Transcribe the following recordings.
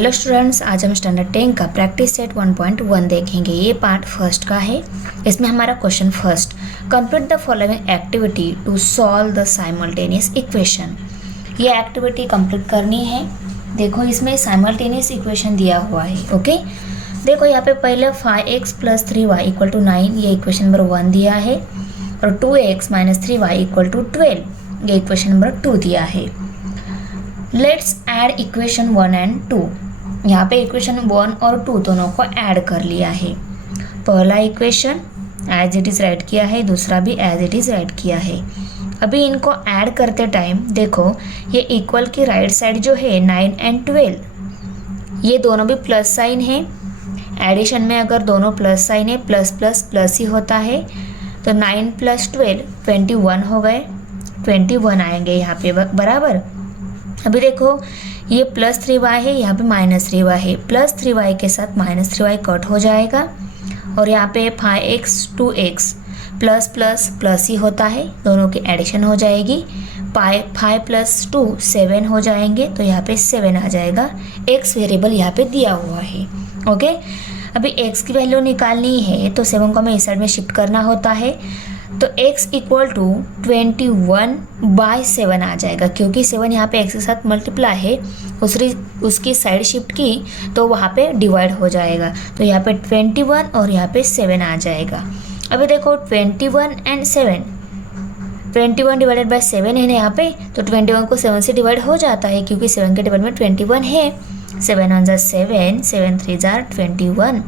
Hello students, आज हम standard 10 का प्रैक्टिस सेट 1.1 देखेंगे। ये पार्ट फर्स्ट का है। इसमें हमारा question first, complete the following activity to solve the simultaneous equation. ये एक्टिविटी कंप्लीट करनी है। देखो इसमें साइमल्टेनियस इक्वेशन दिया हुआ है। ओके, देखो यहाँ पे पहले 5x + 3y = 9, ये इक्वेशन नंबर 1 दिया है, और 2x - 3y = 12, ये इक्वेशन नंबर 2 दिया है। Let's add equation 1 and 2। यहाँ पे इक्वेशन 1 और 2 दोनों को ऐड कर लिया है। पहला equation as it is right किया है, दूसरा भी एज इट इज़ राइट किया है। अभी इनको ऐड करते टाइम देखो, ये इक्वल की राइट साइड जो है 9 एंड 12, ये दोनों भी प्लस साइन है। एडिशन में अगर दोनों प्लस साइन है, प्लस प्लस प्लस ही होता है, तो 9 + 12 21 हो गए, 21 आएंगे यहाँ पे बराबर। अभी देखो ये +3y है, यहाँ पे -3y है, +3y के साथ -3y कट हो जाएगा, और यहाँ पे 5x 2x plus plus plus ही होता है, दोनों की एडिशन हो जाएगी। 5 + 2 7 हो जाएंगे, तो यहाँ पे 7 आ जाएगा। x वेरिएबल यहाँ पे दिया हुआ है। ओके, अभी x की वैल्यू निकालनी है तो 7 को हमें इस साइड में शिफ्ट करना होता है, तो x = 21/7 आ जाएगा, क्योंकि 7 यहाँ पे x के साथ मल्टीप्लाई है, उसकी साइड शिफ्ट की तो वहाँ पे डिवाइड हो जाएगा, तो यहाँ पे 21 और यहाँ पे 7 आ जाएगा। अभी देखो 21 एंड 7, 21 / 7 है ना यहाँ पे, तो 21 को 7 से डिवाइड हो जाता है, क्योंकि 7 के डिवाइड में 21 है। 7 × 7, 7 × 3 = 21,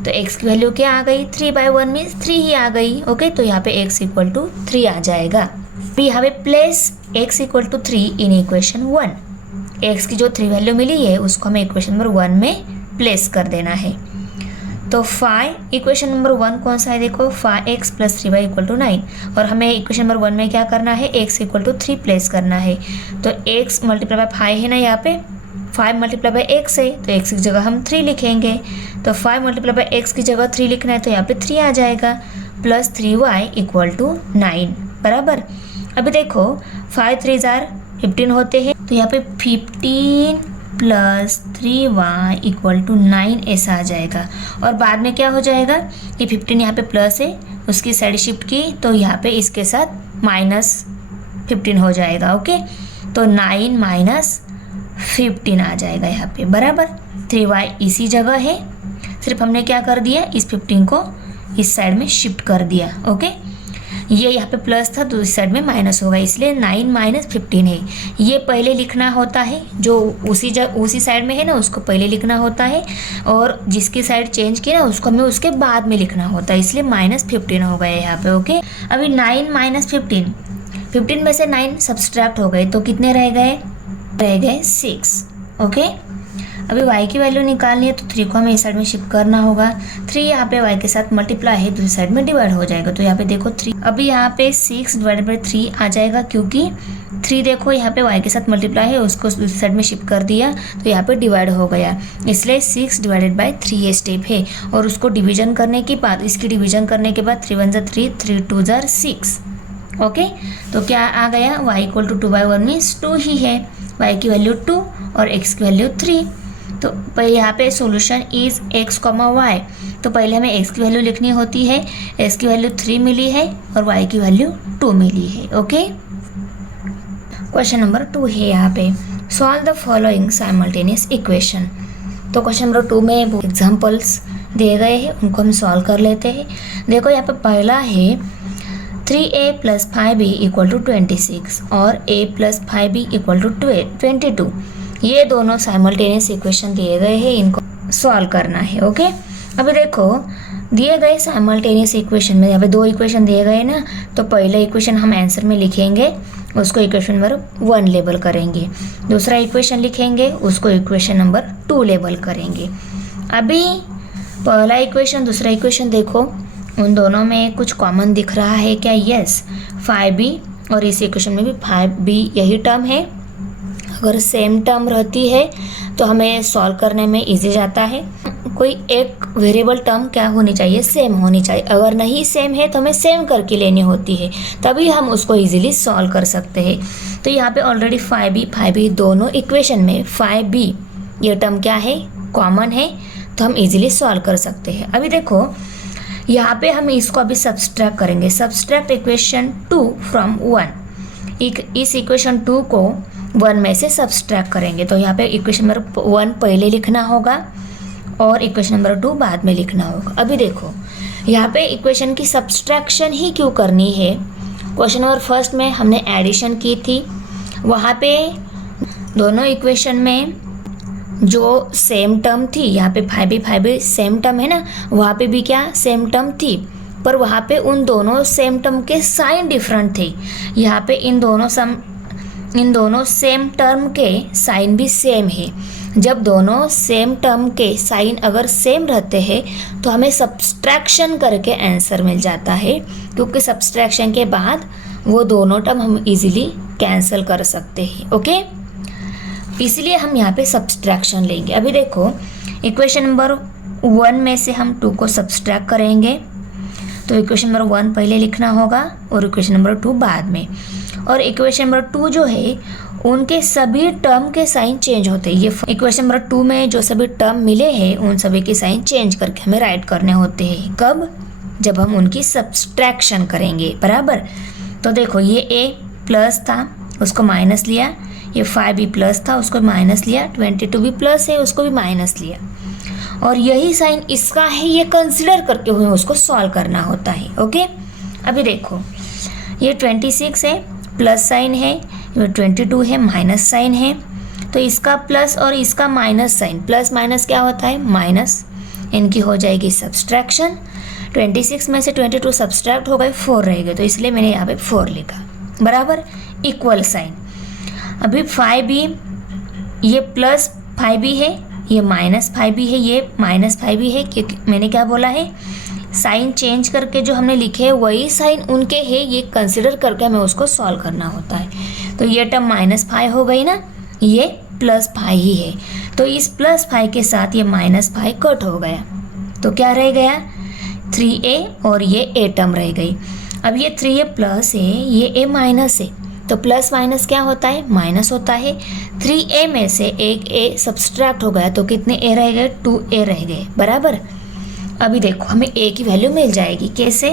तो x की वैल्यू क्या आ गई? 3/1 मीन्स 3 ही आ गई। ओके, तो यहाँ पे x = 3 आ जाएगा। फिर यहाँ पे place x = 3 in equation 1। x की जो 3 वैल्यू मिली है उसको हमें इक्वेशन नंबर 1 में प्लेस कर देना है। तो इक्वेशन नंबर 1 कौन सा है? देखो 5x + 3y = 9, और हमें इक्वेशन नंबर 1 में क्या करना है? x = 3 प्लेस करना है। तो x × 5 है ना, यहाँ पे 5 × x है, तो x की जगह हम 3 लिखेंगे, तो 5 × x की जगह 3 लिखना है, तो यहाँ पे 3 आ जाएगा, + 3y = 9 बराबर। अभी देखो 5 × 3 = 15 होते हैं, तो यहाँ पे 15 + 3y = 9 ऐसा आ जाएगा। और बाद में क्या हो जाएगा, ये 15 यहाँ पे प्लस है, उसकी साइड शिफ्ट की तो यहाँ पे इसके साथ -15 हो जाएगा। ओके, तो 9 - 15 आ जाएगा यहाँ पे बराबर। 3y इसी जगह है, सिर्फ हमने क्या कर दिया, इस 15 को इस साइड में शिफ्ट कर दिया। ओके, ये यहाँ पे प्लस था तो इस साइड में माइनस होगा, इसलिए 9 - 15 है। ये पहले लिखना होता है, जो उसी साइड में है ना उसको पहले लिखना होता है, और जिसकी साइड चेंज की ना उसको हमें उसके बाद में लिखना होता है, इसलिए -15 हो गए यहाँ पे। ओके, अभी 9 - 15 में से 9 सब्सट्रैक्ट हो गए, तो कितने रह गए 6। ओके, अभी y की वैल्यू निकालनी है, तो 3 को हमें इस साइड में शिफ्ट करना होगा। 3 यहाँ पे y के साथ मल्टीप्लाई है, दूसरी साइड में डिवाइड हो जाएगा, तो यहाँ पे देखो 3। अभी यहाँ पे 6 / 3 आ जाएगा, क्योंकि 3 देखो यहाँ पे y के साथ मल्टीप्लाई है, उसको दूसरी साइड में शिफ्ट कर दिया तो यहाँ पे डिवाइड हो गया, इसलिए 6 / 3 ये स्टेप है। और उसको डिवीजन करने के बाद, इसकी डिवीजन करने के बाद 3 × 1 = 3, 3 × 2 = 6। ओके, तो क्या आ गया, y = 2/1 मीन्स 2 ही है, y की वैल्यू 2 और x की वैल्यू 3। तो पहले यहाँ पे सॉल्यूशन इज x, y, तो पहले हमें x की वैल्यू लिखनी होती है, x की वैल्यू 3 मिली है और y की वैल्यू 2 मिली है। ओके, क्वेश्चन नंबर 2 है यहाँ पे, solve the following simultaneous equation. तो क्वेश्चन नंबर 2 में एग्जाम्पल्स दिए गए हैं, उनको हम सॉल्व कर लेते हैं। देखो यहाँ पे पहला है 3a + 5b = 26 और a + 5b = 22। ये दोनों साइमल्टेनियस इक्वेशन दिए गए हैं, इनको सॉल्व करना है। ओके, अभी देखो दिए गए साइमल्टेनियस इक्वेशन में यहाँ पे 2 इक्वेशन दिए गए ना, तो पहले इक्वेशन हम आंसर में लिखेंगे, उसको इक्वेशन नंबर 1 लेबल करेंगे। दूसरा इक्वेशन लिखेंगे, उसको इक्वेशन नंबर 2 लेबल करेंगे। अभी पहला इक्वेशन दूसरा इक्वेशन देखो, उन दोनों में कुछ कॉमन दिख रहा है क्या? यस, 5b, और इस इक्वेशन में भी 5b यही टर्म है। अगर सेम टर्म रहती है तो हमें सॉल्व करने में इजी जाता है। कोई एक वेरिएबल टर्म क्या होनी चाहिए? सेम होनी चाहिए। अगर नहीं सेम है तो हमें सेम करके लेनी होती है, तभी हम उसको इजीली सॉल्व कर सकते हैं। तो यहाँ पे ऑलरेडी 5b दोनों इक्वेशन में 5b ये टर्म क्या है, कॉमन है, तो हम इजीली सॉल्व कर सकते हैं। अभी देखो यहाँ पे हम इसको अभी सब्सट्रैक्ट करेंगे। Subtract equation 2 from 1। इस इक्वेशन 2 को 1 में से सब्सट्रैक्ट करेंगे। तो यहाँ पे इक्वेशन नंबर 1 पहले लिखना होगा और इक्वेशन नंबर 2 बाद में लिखना होगा। अभी देखो यहाँ पे इक्वेशन की सब्सट्रैक्शन ही क्यों करनी है। क्वेश्चन नंबर फर्स्ट में हमने एडिशन की थी, वहाँ पे दोनों इक्वेशन में जो सेम टर्म थी, यहाँ पे 5 सेम टर्म है ना, वहाँ पे भी क्या सेम टर्म थी, पर वहाँ पे उन दोनों सेम टर्म के साइन डिफरेंट थे। यहाँ पे इन दोनों सेम टर्म के साइन भी सेम है। जब दोनों सेम टर्म के साइन अगर सेम रहते हैं तो हमें सब्सट्रैक्शन करके आंसर मिल जाता है, क्योंकि सब्सट्रैक्शन के बाद वो दोनों टर्म हम इजीली कैंसिल कर सकते हैं। ओके, इसलिए हम यहाँ पे सब्सट्रैक्शन लेंगे। अभी देखो इक्वेशन नंबर 1 में से हम 2 को सब्सट्रैक्ट करेंगे, तो इक्वेशन नंबर 1 पहले लिखना होगा और इक्वेशन नंबर 2 बाद में। और इक्वेशन नंबर 2 जो है उनके सभी टर्म के साइन चेंज होते हैं। ये इक्वेशन नंबर 2 में जो सभी टर्म मिले हैं उन सभी के साइन चेंज करके हमें राइट करने होते हैं। कब? जब हम उनकी सब्सट्रैक्शन करेंगे, बराबर। तो देखो ये a प्लस था उसको माइनस लिया, ये 5b प्लस था उसको माइनस लिया, 22b प्लस है उसको भी माइनस लिया, और यही साइन इसका है ये कंसिडर करके हुए उसको सॉल्व करना होता है। ओके, अभी देखो ये 26 है प्लस साइन है, ये 22 है माइनस साइन है, तो इसका प्लस और इसका माइनस साइन, प्लस माइनस क्या होता है माइनस, इनकी हो जाएगी सब्सट्रैक्शन। 26 में से 22 सब्सट्रैक्ट हो गए, 4 रह गए, तो इसलिए मैंने यहाँ पे 4 लिखा, बराबर। Equal sign. अभी 5b ये प्लस 5b है, ये माइनस 5b है, ये माइनस 5b है, क्योंकि मैंने क्या बोला है साइन चेंज करके जो हमने लिखे हैं वही साइन उनके है, ये कंसिडर करके हमें उसको सॉल्व करना होता है। तो ये टर्म -5 हो गई ना, ये +5 ही है, तो इस +5 के साथ ये -5 कट हो गया, तो क्या रह गया 3a और ये a टर्म रह गई। अब ये 3a प्लस है, ये a माइनस है, तो प्लस माइनस क्या होता है माइनस होता है। 3a में से एक a सब्सट्रैक्ट हो गया, तो कितने a रह गए 2a रह गए, बराबर। अभी देखो हमें a की वैल्यू मिल जाएगी, कैसे,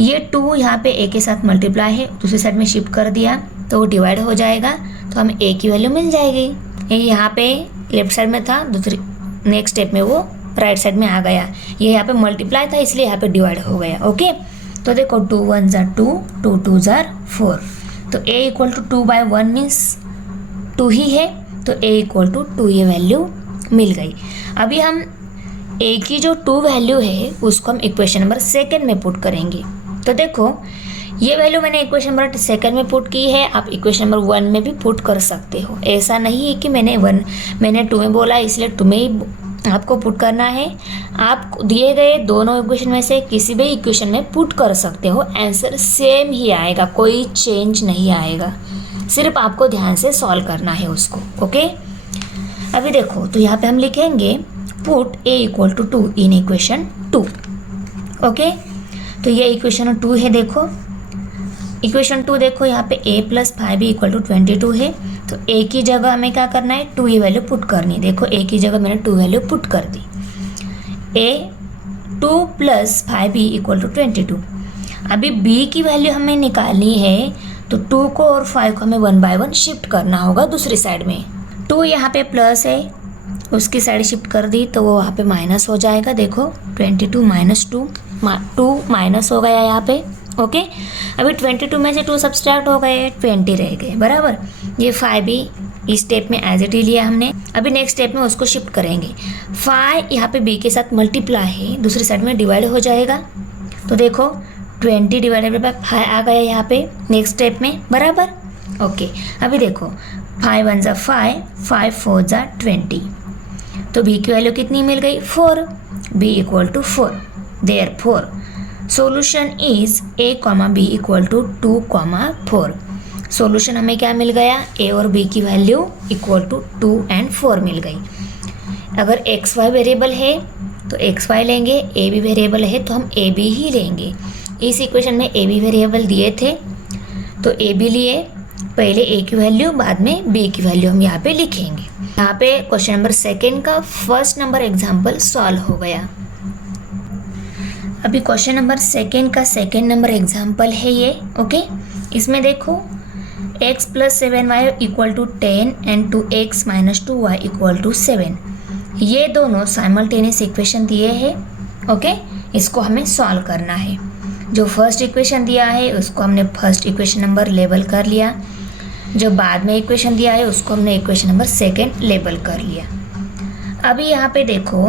ये 2 यहाँ पे a के साथ मल्टीप्लाई है, दूसरी साइड में शिफ्ट कर दिया तो वो डिवाइड हो जाएगा, तो हमें a की वैल्यू मिल जाएगी। ये यहाँ पे लेफ्ट साइड में था, दूसरी नेक्स्ट स्टेप में वो राइट साइड में आ गया, ये यहाँ पे मल्टीप्लाई था इसलिए यहाँ पे डिवाइड हो गया। ओके, तो देखो 2 1 ज़ा 2, 2 2 ज़ा 4, तो a इक्वल टू 2/1 मीन्स 2 ही है, तो a इक्वल टू 2 ये वैल्यू मिल गई। अभी हम a की जो 2 वैल्यू है उसको हम इक्वेशन नंबर 2 में पुट करेंगे। तो देखो ये वैल्यू मैंने इक्वेशन नंबर 2 में पुट की है, आप इक्वेशन नंबर 1 में भी पुट कर सकते हो। ऐसा नहीं है कि मैंने 2 में बोला इसलिए 2 में ही आपको पुट करना है। आप दिए गए दोनों इक्वेशन में से किसी भी इक्वेशन में पुट कर सकते हो, आंसर सेम ही आएगा, कोई चेंज नहीं आएगा, सिर्फ आपको ध्यान से सॉल्व करना है उसको। ओके, अभी देखो तो यहाँ पे हम लिखेंगे put a equal to 2 in equation 2। Okay, तो ये इक्वेशन 2 है, देखो इक्वेशन 2 देखो यहाँ पे a plus 5b equal to 22 है, तो a की जगह हमें क्या करना है 2 ये वैल्यू पुट करनी है। देखो a की जगह मैंने 2 वैल्यू पुट कर दी, a 2 plus 5b equal to 22। अभी b की वैल्यू हमें निकालनी है, तो 2 को और 5 को हमें 1/1 शिफ्ट करना होगा दूसरी साइड में। 2 यहाँ पे प्लस है, उसकी साइड शिफ्ट कर दी तो वो वहाँ पे माइनस हो जाएगा। देखो 22 माइनस 2 माइनस हो गया यहाँ पे। ओके, अभी 22 में से 2 सब्सट्रैक्ट हो गए, 20 रह गए, बराबर। ये 5b इस स्टेप में एज इट ही लिया हमने। अभी नेक्स्ट स्टेप में उसको शिफ्ट करेंगे। 5 यहाँ पे b के साथ मल्टीप्लाई है, दूसरी साइड में डिवाइड हो जाएगा, तो देखो 20 डिवाइडेड बाय 5 आ गया यहाँ पे नेक्स्ट स्टेप में, बराबर। ओके, अभी देखो 5 1 ज़ा 5, 5 4 ज़ा 20, तो b की वैल्यू कितनी मिल गई 4, b equal to 4। Therefore solution is a, b equal to 2, 4। Solution हमें क्या मिल गया, a और b की वैल्यू इक्वल टू 2 और 4 मिल गई। अगर x y वेरिएबल है तो x y लेंगे, a b वेरिएबल है तो हम a b ही लेंगे। इस इक्वेशन में a b वेरिएबल दिए थे तो a b लिए, पहले a की वैल्यू बाद में b की वैल्यू हम यहाँ पे लिखेंगे। यहाँ पे क्वेश्चन नंबर सेकेंड का फर्स्ट नंबर एग्जाम्पल सॉल्व हो गया। अभी क्वेश्चन नंबर सेकेंड का सेकेंड नंबर एग्जाम्पल है ये। ओके, इसमें देखो x + 7y = 10 and 2x - 2y = 7, ये दोनों साइमल्टेनियस इक्वेशन दिए हैं। ओके, इसको हमें सॉल्व करना है। जो फर्स्ट इक्वेशन दिया है उसको हमने फर्स्ट इक्वेशन नंबर लेबल कर लिया, जो बाद में इक्वेशन दिया है उसको हमने इक्वेशन नंबर सेकेंड लेबल कर लिया। अभी यहाँ पे देखो,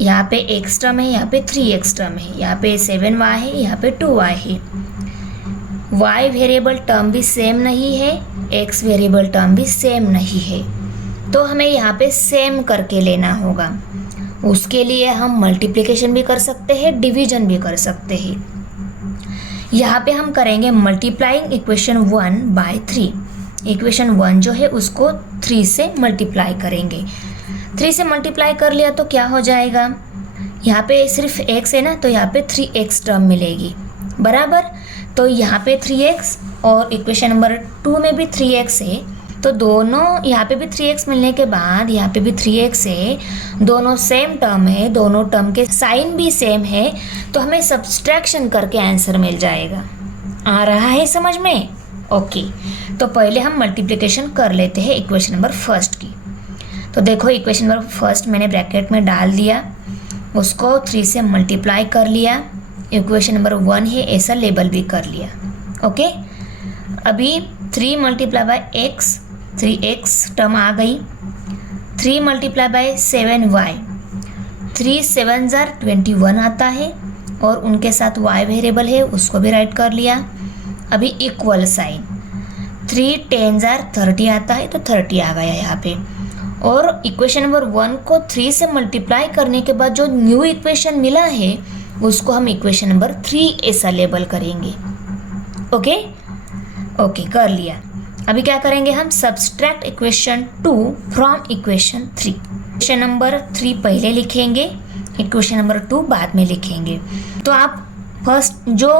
यहाँ पे x टर्म है, यहाँ पे 3x टर्म है, यहाँ पे 7y है, यहाँ पे 2y है। y वेरिएबल टर्म भी सेम नहीं है, x वेरिएबल टर्म भी सेम नहीं है, तो हमें यहाँ पे सेम करके लेना होगा। उसके लिए हम मल्टीप्लिकेशन भी कर सकते हैं, डिवीजन भी कर सकते हैं। यहाँ पे हम करेंगे मल्टीप्लाइंग इक्वेशन 1 बाय 3। इक्वेशन 1 जो है उसको 3 से मल्टीप्लाई करेंगे। 3 से मल्टीप्लाई कर लिया तो क्या हो जाएगा, यहाँ पे सिर्फ x है ना, तो यहाँ पे 3x टर्म मिलेगी बराबर। तो यहाँ पे 3x और इक्वेशन नंबर 2 में भी 3x है, तो दोनों यहाँ पे भी 3x मिलने के बाद यहाँ पे भी 3x है, दोनों सेम टर्म है, दोनों टर्म के साइन भी सेम है, तो हमें सब्सट्रैक्शन करके आंसर मिल जाएगा। आ रहा है समझ में? ओके, तो पहले हम मल्टीप्लिकेशन कर लेते हैं इक्वेशन नंबर फर्स्ट की। तो देखो इक्वेशन नंबर फर्स्ट मैंने ब्रैकेट में डाल दिया, उसको 3 से मल्टीप्लाई कर लिया, इक्वेशन नंबर 1 है ऐसा लेबल भी कर लिया। ओके, अभी 3 × x, 3x टर्म आ गई, 3 × 7y, 3 × 7 = 21 आता है, और उनके साथ y वेरिएबल है उसको भी राइट कर लिया। अभी इक्वल साइन, 3 × 10 = 30 आता है, तो 30 आ गया यहाँ पे। और इक्वेशन नंबर 1 को 3 से मल्टीप्लाई करने के बाद जो न्यू इक्वेशन मिला है उसको हम इक्वेशन नंबर 3 ऐसा लेबल करेंगे। ओके ओके, कर लिया। अभी क्या करेंगे हम, subtract equation 2 from equation 3। Equation number 3 पहले लिखेंगे, इक्वेशन नंबर 2 बाद में लिखेंगे। तो आप फर्स्ट जो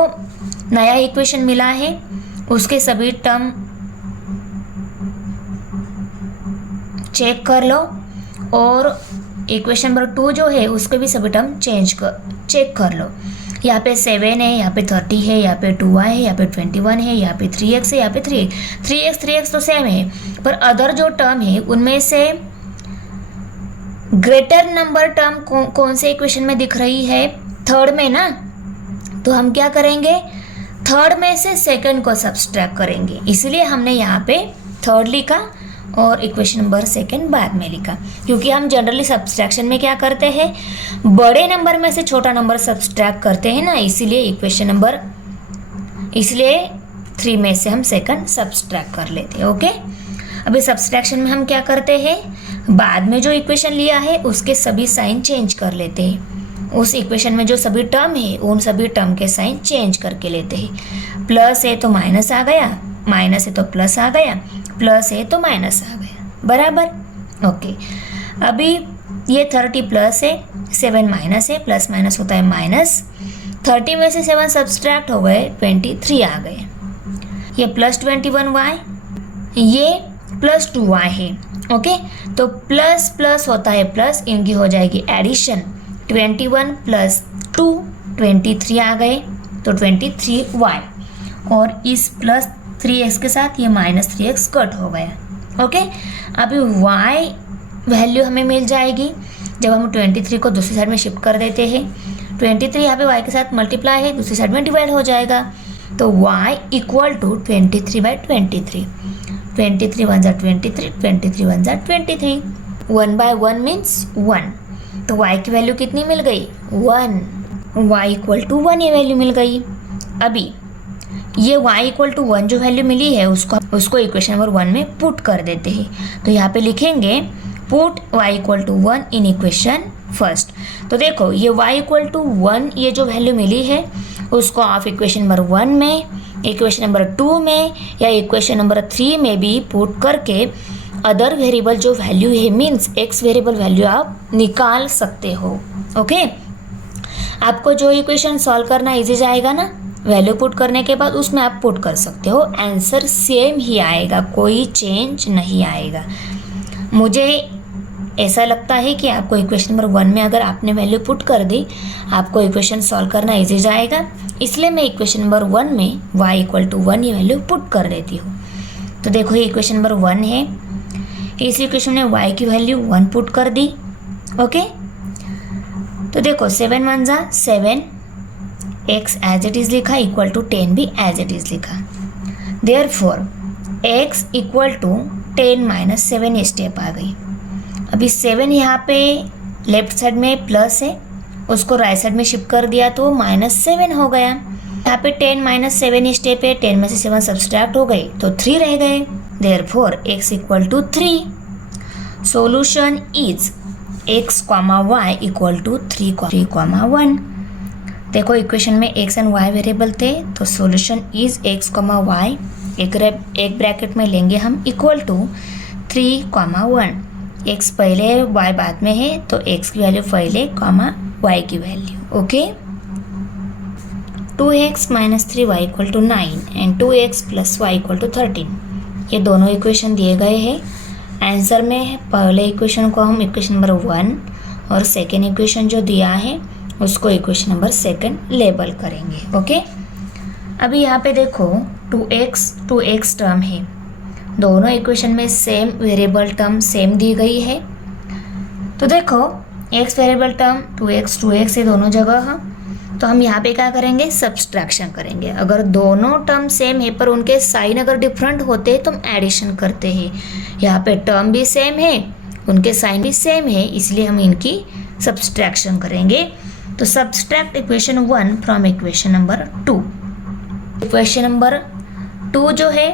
नया इक्वेशन मिला है उसके सभी टर्म चेक कर लो, और इक्वेशन नंबर 2 जो है उसके भी सभी टर्म चेक कर लो। यहाँ पे 7 है, यहाँ पे 30 है, यहाँ पे 2y है, यहाँ पे 21 है, यहाँ पे 3x है, यहाँ पे 3x तो सेम है, पर अदर जो टर्म है उनमें से ग्रेटर नंबर टर्म कौन से इक्वेशन में दिख रही है, थर्ड में ना, तो हम क्या करेंगे, थर्ड में से सेकंड को सब्सट्रैक्ट करेंगे, इसलिए हमने यहाँ पे थर्ड लिखा और इक्वेशन नंबर सेकंड बाद में लिखा। क्योंकि हम जनरली सब्सट्रैक्शन में क्या करते हैं, बड़े नंबर में से छोटा नंबर सब्सट्रैक्ट करते हैं ना, इसलिए 3 में से हम सेकंड सब्सट्रैक्ट कर लेते हैं। ओके, अभी सब्सट्रैक्शन में हम क्या करते हैं, बाद में जो इक्वेशन लिया है उसके सभी साइन चेंज कर लेते हैं। उस इक्वेशन में जो सभी टर्म है उन सभी टर्म के साइन चेंज करके लेते हैं। प्लस है तो माइनस आ गया, माइनस है तो प्लस आ गया, प्लस है तो माइनस आ गया बराबर। ओके, अभी ये 30 प्लस है, 7 माइनस है, प्लस माइनस होता है माइनस, 30 में से 7 सब्सट्रैक्ट हो गए, 23 आ गए। ये प्लस 21y, ये प्लस 2y है। ओके, तो प्लस प्लस होता है प्लस, इनकी हो जाएगी एडिशन, 21 + 2 23 आ गए, तो 23y, और इस प्लस 3x के साथ ये -3x कट हो गया। ओके, अभी y वैल्यू हमें मिल जाएगी जब हम 23 को दूसरी साइड में शिफ्ट कर देते हैं। 23 यहाँ पे y के साथ मल्टीप्लाई है, दूसरी साइड में डिवाइड हो जाएगा, तो y = 23/23। 23 × 1 = 23, 23 × 1 = 23, 1/1 मीन्स 1, तो y की वैल्यू कितनी मिल गई, 1, y = 1 ये वैल्यू मिल गई। अभी ये y = 1 जो वैल्यू मिली है उसको इक्वेशन नंबर 1 में पुट कर देते हैं। तो यहाँ पे लिखेंगे put y = 1 in equation first. तो देखो ये y = 1 ये जो वैल्यू मिली है उसको आप इक्वेशन नंबर 1 में, इक्वेशन नंबर 2 में या इक्वेशन नंबर 3 में भी पुट करके अदर वेरिएबल जो वैल्यू है मीन्स x वेरिएबल वैल्यू आप निकाल सकते हो। ओके, आपको जो इक्वेशन सॉल्व करना इजी जाएगा ना, वैल्यू पुट करने के बाद उसमें आप पुट कर सकते हो, आंसर सेम ही आएगा, कोई चेंज नहीं आएगा। मुझे ऐसा लगता है कि आपको इक्वेशन नंबर 1 में अगर आपने वैल्यू पुट कर दी, आपको इक्वेशन सॉल्व करना इजी जाएगा, इसलिए मैं इक्वेशन नंबर 1 में y इक्वल टू 1 ये वैल्यू पुट कर देती हूँ। तो देखो ये इक्वेशन नंबर 1 है, इस इक्वेशन में y की वैल्यू 1 पुट कर दी। ओके, तो देखो 7 1 जा 7, x एज इट इज़ लिखा इक्वल टू 10 भी एज इट इज़ लिखा। Therefore x equal to 10 minus 7 step आ गई। अभी 7 यहाँ पे लेफ्ट साइड में प्लस है, उसको राइट साइड में शिफ्ट कर दिया तो -7 हो गया। यहाँ पे 10 माइनस 7 स्टेप है, 10 में से 7 सब्सट्रैक्ट हो गई तो 3 रह गए। Therefore x equal to 3। Solution is x, y equal to 3, 1। देखो इक्वेशन में x एंड y वेरिएबल थे, तो सोल्यूशन इज x, y एक ब्रैकेट में लेंगे हम इक्वल टू 3, 1। x पहले है, y बाद में है, तो x की वैल्यू पहले, y की value. Okay, 2x minus 3y equal to 9 and 2x plus y equal to 13। ये दोनों इक्वेशन दिए गए हैं। आंसर में पहले इक्वेशन को हम इक्वेशन नंबर 1 और सेकेंड इक्वेशन जो दिया है उसको इक्वेशन नंबर 2 लेबल करेंगे। ओके, अभी यहाँ पे देखो 2x टर्म है, दोनों इक्वेशन में सेम वेरिएबल टर्म सेम दी गई है। तो देखो x वेरिएबल टर्म 2x है दोनों जगह, तो हम यहाँ पे क्या करेंगे, सब्सट्रैक्शन करेंगे। अगर दोनों टर्म सेम है पर उनके साइन अगर डिफरेंट होते हैं तो हम एडिशन करते हैं। यहाँ पे टर्म भी सेम है, उनके साइन भी सेम है, इसलिए हम इनकी सब्सट्रैक्शन करेंगे। तो subtract equation 1 from equation number 2। Equation number 2 जो है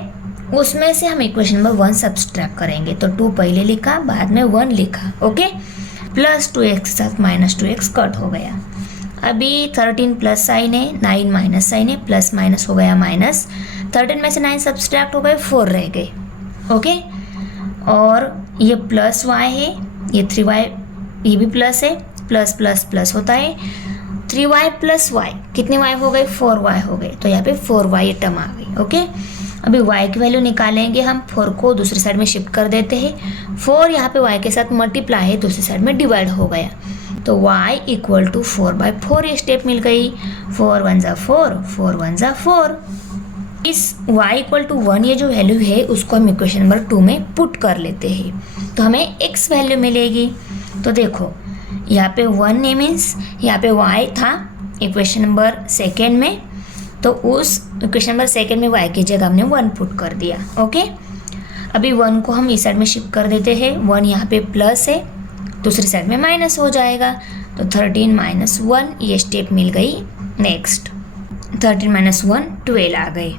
उसमें से हम इक्वेशन नंबर 1 सब्सट्रैक्ट करेंगे। तो 2 पहले लिखा, बाद में 1 लिखा। ओके, प्लस 2x के साथ -2x कट हो गया। अभी 13 प्लस साइन है, 9 माइनस साइन है, प्लस माइनस हो गया माइनस। 13 में से 9 सब्सट्रैक्ट हो गए, 4 रह गए। ओके, और ये प्लस y है, ये 3y, ये भी प्लस है, प्लस प्लस प्लस होता है। 3y प्लस y, कितने y हो गए, 4y हो गए, तो यहाँ पे 4y टर्म आ गई। ओके, अभी y की वैल्यू निकालेंगे हम, 4 को दूसरी साइड में शिफ्ट कर देते हैं। 4 यहाँ पे y के साथ मल्टीप्लाई है, दूसरी साइड में डिवाइड हो गया, तो y इक्वल टू 4/4 ये स्टेप मिल गई। 4 1 जा 4, 4 1 जा 4। इस y इक्वल टू 1 ये जो वैल्यू है उसको हम इक्वेशन नंबर 2 में पुट कर लेते हैं, तो हमें x वैल्यू मिलेगी। तो देखो यहाँ पे 1 है, मीन्स यहाँ पे y था इक्वेशन नंबर 2 में, तो उस इक्वेशन नंबर 2 में y की जगह हमने 1 पुट कर दिया। ओके, अभी 1 को हम इस साइड में शिफ्ट कर देते हैं। 1 यहाँ पे प्लस है, दूसरी साइड में माइनस हो जाएगा, तो 13 माइनस 1 ये स्टेप मिल गई। नेक्स्ट 13 माइनस 1 12 आ गई।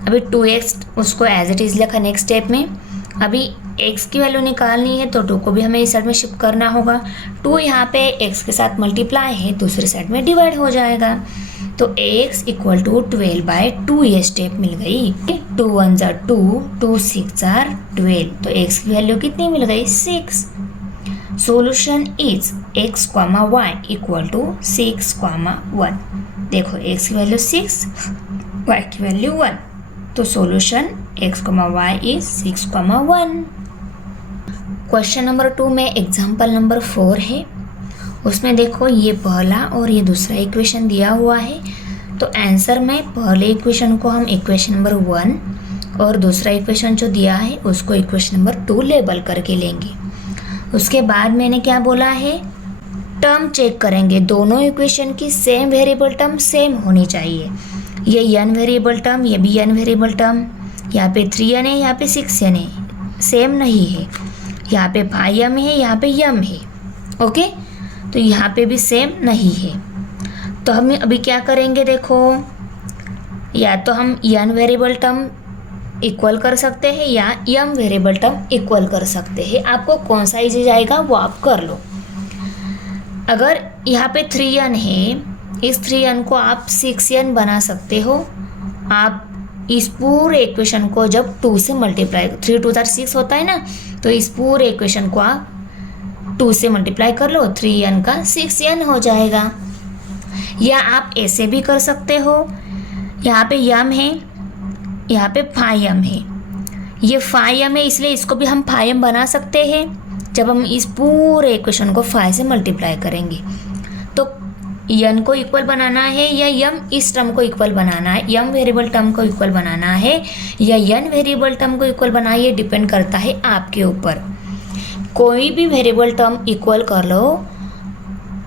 अभी 2x उसको एज इट इज़ लिखा नेक्स्ट स्टेप में। अभी x की वैल्यू निकालनी है, तो 2 को भी हमें इस साइड में शिफ्ट करना होगा। 2 यहाँ पे x के साथ मल्टीप्लाई है, दूसरी साइड में डिवाइड हो जाएगा, तो x इक्वल टू 12/2 ये स्टेप मिल गई। 2 1 जा 2, 2 6 जा 12, तो x की वैल्यू कितनी मिल गई, 6। Solution is x, y equal to 6, 1। देखो x की वैल्यू 6, y की वैल्यू 1, तो solution x, y is 6, 1। Question number 2 में एग्जाम्पल नंबर 4 है, उसमें देखो ये पहला और ये दूसरा इक्वेशन दिया हुआ है। तो आंसर में पहले इक्वेशन को हम इक्वेशन नंबर 1 और दूसरा इक्वेशन जो दिया है उसको इक्वेशन नंबर 2 लेबल करके लेंगे। उसके बाद मैंने क्या बोला है, टर्म चेक करेंगे, दोनों इक्वेशन की सेम वेरिएबल टर्म सेम होनी चाहिए। ये n वेरिएबल टर्म, ये भी n वेरिएबल टर्म, यहाँ पे 3n है, यहाँ पे 6n है, सेम नहीं है। यहाँ पे 5m है, यहाँ पे m है। ओके, तो यहाँ पे भी सेम नहीं है। तो हम अभी क्या करेंगे, देखो या तो हम n वेरिएबल टर्म इक्वल कर सकते हैं या m वेरिएबल टर्म इक्वल कर सकते हैं। आपको कौन सा इजी जाएगा वो आप कर लो। अगर यहाँ पे 3n है, इस 3n को आप 6n बना सकते हो। आप इस पूरे इक्वेशन को जब 2 से मल्टीप्लाई, 3 2 6 होता है ना, तो इस पूरे इक्वेशन को आप 2 से मल्टीप्लाई कर लो, 3n का 6n हो जाएगा। या आप ऐसे भी कर सकते हो, यहाँ पे m है, यहाँ पे 5m है, ये 5m है, इसलिए इसको भी हम 5m बना सकते हैं। जब हम इस पूरे इक्वेशन को 5 से मल्टीप्लाई करेंगे तो n को इक्वल बनाना है या m इस टर्म को इक्वल बनाना है, m वेरिएबल टर्म को इक्वल बनाना है या n वेरिएबल टर्म को इक्वल बनाना है, ये डिपेंड करता है आपके ऊपर। कोई भी वेरिएबल टर्म इक्वल कर लो,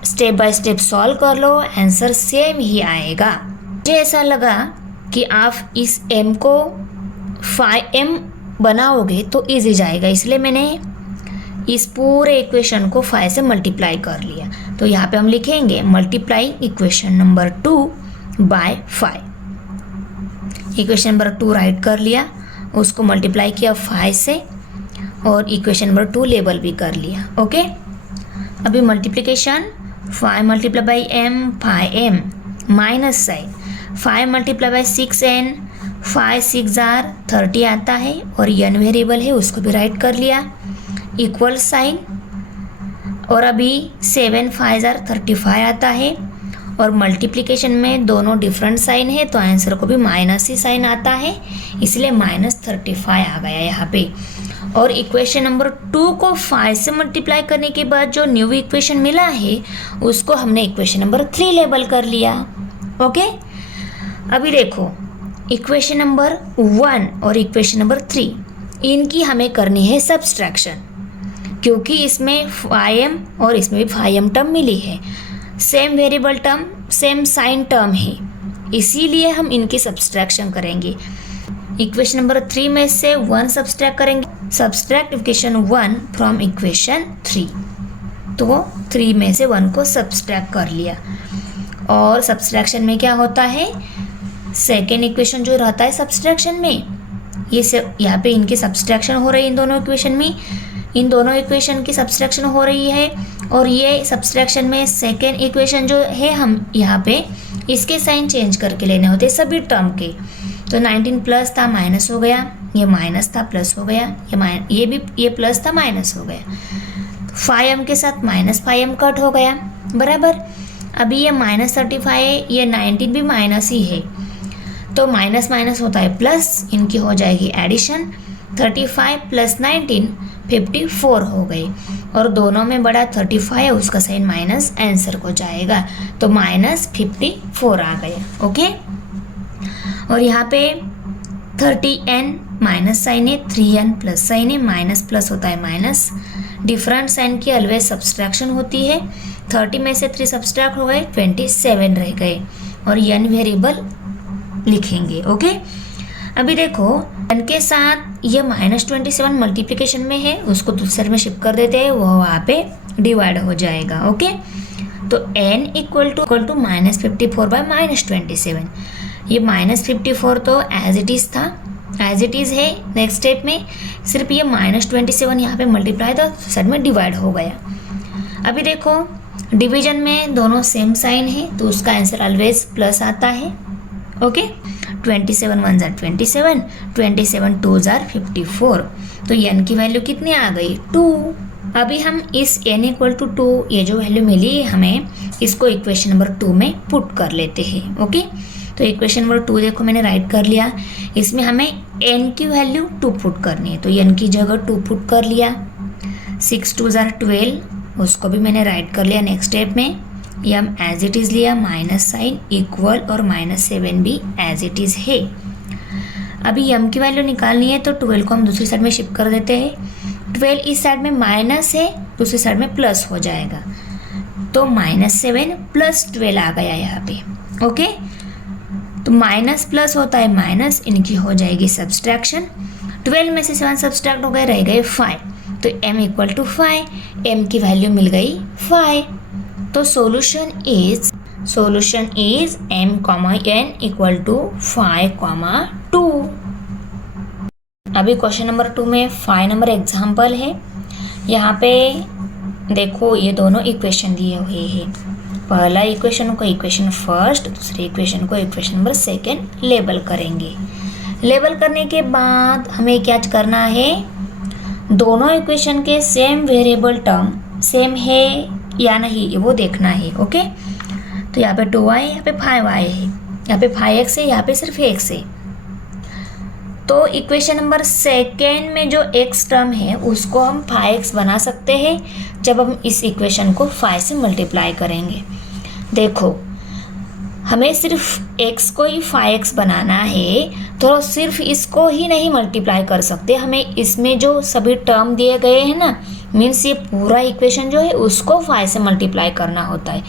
स्टेप बाय स्टेप सॉल्व कर लो, आंसर सेम ही आएगा। मुझे ऐसा लगा कि आप इस m को 5m बनाओगे तो ईजी जाएगा, इसलिए मैंने इस पूरे इक्वेशन को 5 से मल्टीप्लाई कर लिया। तो यहाँ पे हम लिखेंगे multiply equation number 2 by 5। Equation number 2 right कर लिया, उसको मल्टीप्लाई किया 5 से और इक्वेशन नंबर 2 लेबल भी कर लिया। ओके, अभी multiplication 5 multiply by m 5m minus sign 5 multiply by 6n 5 6 जार 30 आता है और n वेरिएबल है उसको भी राइट कर लिया, इक्वल साइन और अभी 7 5 जार 35 आता है और मल्टीप्लिकेशन में दोनों डिफरेंट साइन है तो आंसर को भी माइनस ही साइन आता है, इसलिए -35 आ गया यहाँ पे। और इक्वेशन नंबर 2 को 5 से मल्टीप्लाई करने के बाद जो न्यू इक्वेशन मिला है उसको हमने इक्वेशन नंबर 3 लेबल कर लिया। ओके, अभी देखो इक्वेशन नंबर 1 और इक्वेशन नंबर 3 इनकी हमें करनी है सब्सट्रैक्शन, क्योंकि इसमें 5m और इसमें भी 5m टर्म मिली है, same variable term same sine term है, इसीलिए हम इनकी सब्सट्रैक्शन करेंगे। इक्वेशन नंबर 3 में से 1 सब्सट्रैक्ट करेंगे, सब्सट्रैक्ट इक्वेशन 1 फ्रॉम इक्वेशन 3, तो 3 में से 1 को सब्सट्रैक्ट कर लिया। और सब्सट्रैक्शन में क्या होता है, सेकेंड इक्वेशन जो रहता है सब्सट्रैक्शन में, ये यहाँ पे इनकी सब्सट्रैक्शन हो रही है, इन दोनों इक्वेशन में इन दोनों इक्वेशन की सब्सट्रैक्शन हो रही है। और ये सब्सट्रैक्शन में सेकेंड इक्वेशन जो है हम यहाँ पे इसके साइन चेंज करके लेने होते हैं सभी टर्म के। तो 19 प्लस था माइनस हो गया, ये माइनस था प्लस हो गया, ये प्लस था माइनस हो गया, 5m के साथ -5m कट हो गया बराबर। अभी ये -35 है, ये 19 भी माइनस ही है, तो माइनस माइनस होता है प्लस, इनकी हो जाएगी एडिशन, 35 प्लस 19 54 हो गई और दोनों में बड़ा 35 है, उसका साइन माइनस आंसर को जाएगा, तो -54 आ गया। ओके, और यहाँ पे 30n माइनस साइन है, 3n प्लस साइन है, माइनस प्लस होता है माइनस, डिफरेंट साइन की ऑलवेज सब्सट्रैक्शन होती है। 30 में से 3 सब्सट्रैक्ट हो गए, 27 रह गए और n वेरिएबल लिखेंगे। ओके, अभी देखो n के साथ ये -27 मल्टीप्लिकेशन में है, उसको दूसरे में शिफ्ट कर देते हैं, वो वहाँ पे डिवाइड हो जाएगा। ओके, तो n इक्वल टू -54 बाय -27, ये -54 तो एज इट इज़ था, एज इट इज़ है। नेक्स्ट स्टेप में सिर्फ ये -27 यहाँ पे मल्टीप्लाई था, साइड में डिवाइड हो गया। अभी देखो डिवीजन में दोनों सेम साइन है तो उसका आंसर ऑलवेज प्लस आता है। ओके, 27 1 जार 27, 27 2 जार 54, तो n की वैल्यू कितनी आ गई 2। अभी हम इस n इक्वल टू 2 ये जो वैल्यू मिली है हमें, इसको इक्वेशन नंबर 2 में पुट कर लेते हैं। ओके, तो इक्वेशन नंबर 2 देखो मैंने राइट कर लिया, इसमें हमें n की वैल्यू 2 पुट करनी है, तो n की जगह 2 पुट कर लिया, 6 2 जार 12, उसको भी मैंने राइट कर लिया। नेक्स्ट स्टेप में ये हम एज इट इज़ लिया, माइनस साइन इक्वल और -7 भी एज इट इज़ है। अभी m की वैल्यू निकालनी है तो 12 को हम दूसरी साइड में शिफ्ट कर देते हैं, 12 इस साइड में माइनस है, दूसरी साइड में प्लस हो जाएगा, तो -7 प्लस 12 आ गया यहाँ पे। ओके, तो माइनस प्लस होता है माइनस, इनकी हो जाएगी सब्सट्रैक्शन, 12 में से 7 सब्सट्रैक्ट हो गए, रह गए 5, तो m इक्वल टू 5, m की वैल्यू मिल गई 5। तो solution is m, n equal to 5, 2। अभी क्वेश्चन नंबर 2 में 5 नंबर एग्जाम्पल है। यहाँ पे देखो ये दोनों इक्वेशन दिए हुए हैं, पहला इक्वेशन को इक्वेशन फर्स्ट, दूसरे इक्वेशन को इक्वेशन नंबर सेकेंड लेबल करेंगे। लेबल करने के बाद हमें क्या करना है, दोनों इक्वेशन के सेम वेरिएबल टर्म सेम है या नहीं वो देखना है। ओके, तो यहाँ पे 2y यहाँ पे 5y है, यहाँ पे 5x है, यहाँ पे सिर्फ x है। तो इक्वेशन नंबर सेकेंड में जो x टर्म है उसको हम 5x बना सकते हैं जब हम इस इक्वेशन को 5 से मल्टीप्लाई करेंगे। देखो हमें सिर्फ x को ही 5x बनाना है, तो सिर्फ इसको ही नहीं मल्टीप्लाई कर सकते, हमें इसमें जो सभी टर्म दिए गए हैं ना, मीन्स ये पूरा इक्वेशन जो है उसको 5 से मल्टीप्लाई करना होता है।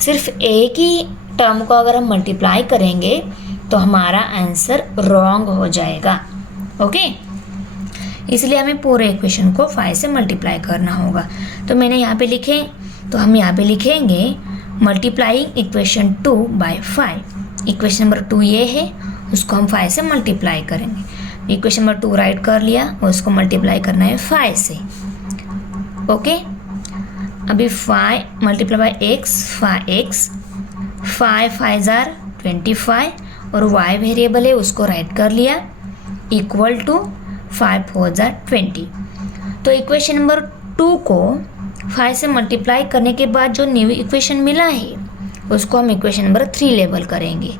सिर्फ एक ही टर्म को अगर हम मल्टीप्लाई करेंगे तो हमारा आंसर रॉन्ग हो जाएगा। ओके, इसलिए हमें पूरे इक्वेशन को 5 से मल्टीप्लाई करना होगा। तो मैंने यहाँ पे लिखे, तो हम यहाँ पे लिखेंगे multiplying equation 2 by 5। Equation number 2 ये है, उसको हम 5 से मल्टीप्लाई करेंगे। इक्वेशन नंबर 2 राइट कर लिया, उसको मल्टीप्लाई करना है 5 से। ओके, अभी 5 multiply by x, 5x, 5 5 jar 25 और y वेरिएबल है उसको राइट कर लिया, इक्वल टू 5 4 जार 20। तो इक्वेशन नंबर 2 को 5 से मल्टीप्लाई करने के बाद जो न्यू इक्वेशन मिला है उसको हम इक्वेशन नंबर 3 लेबल करेंगे।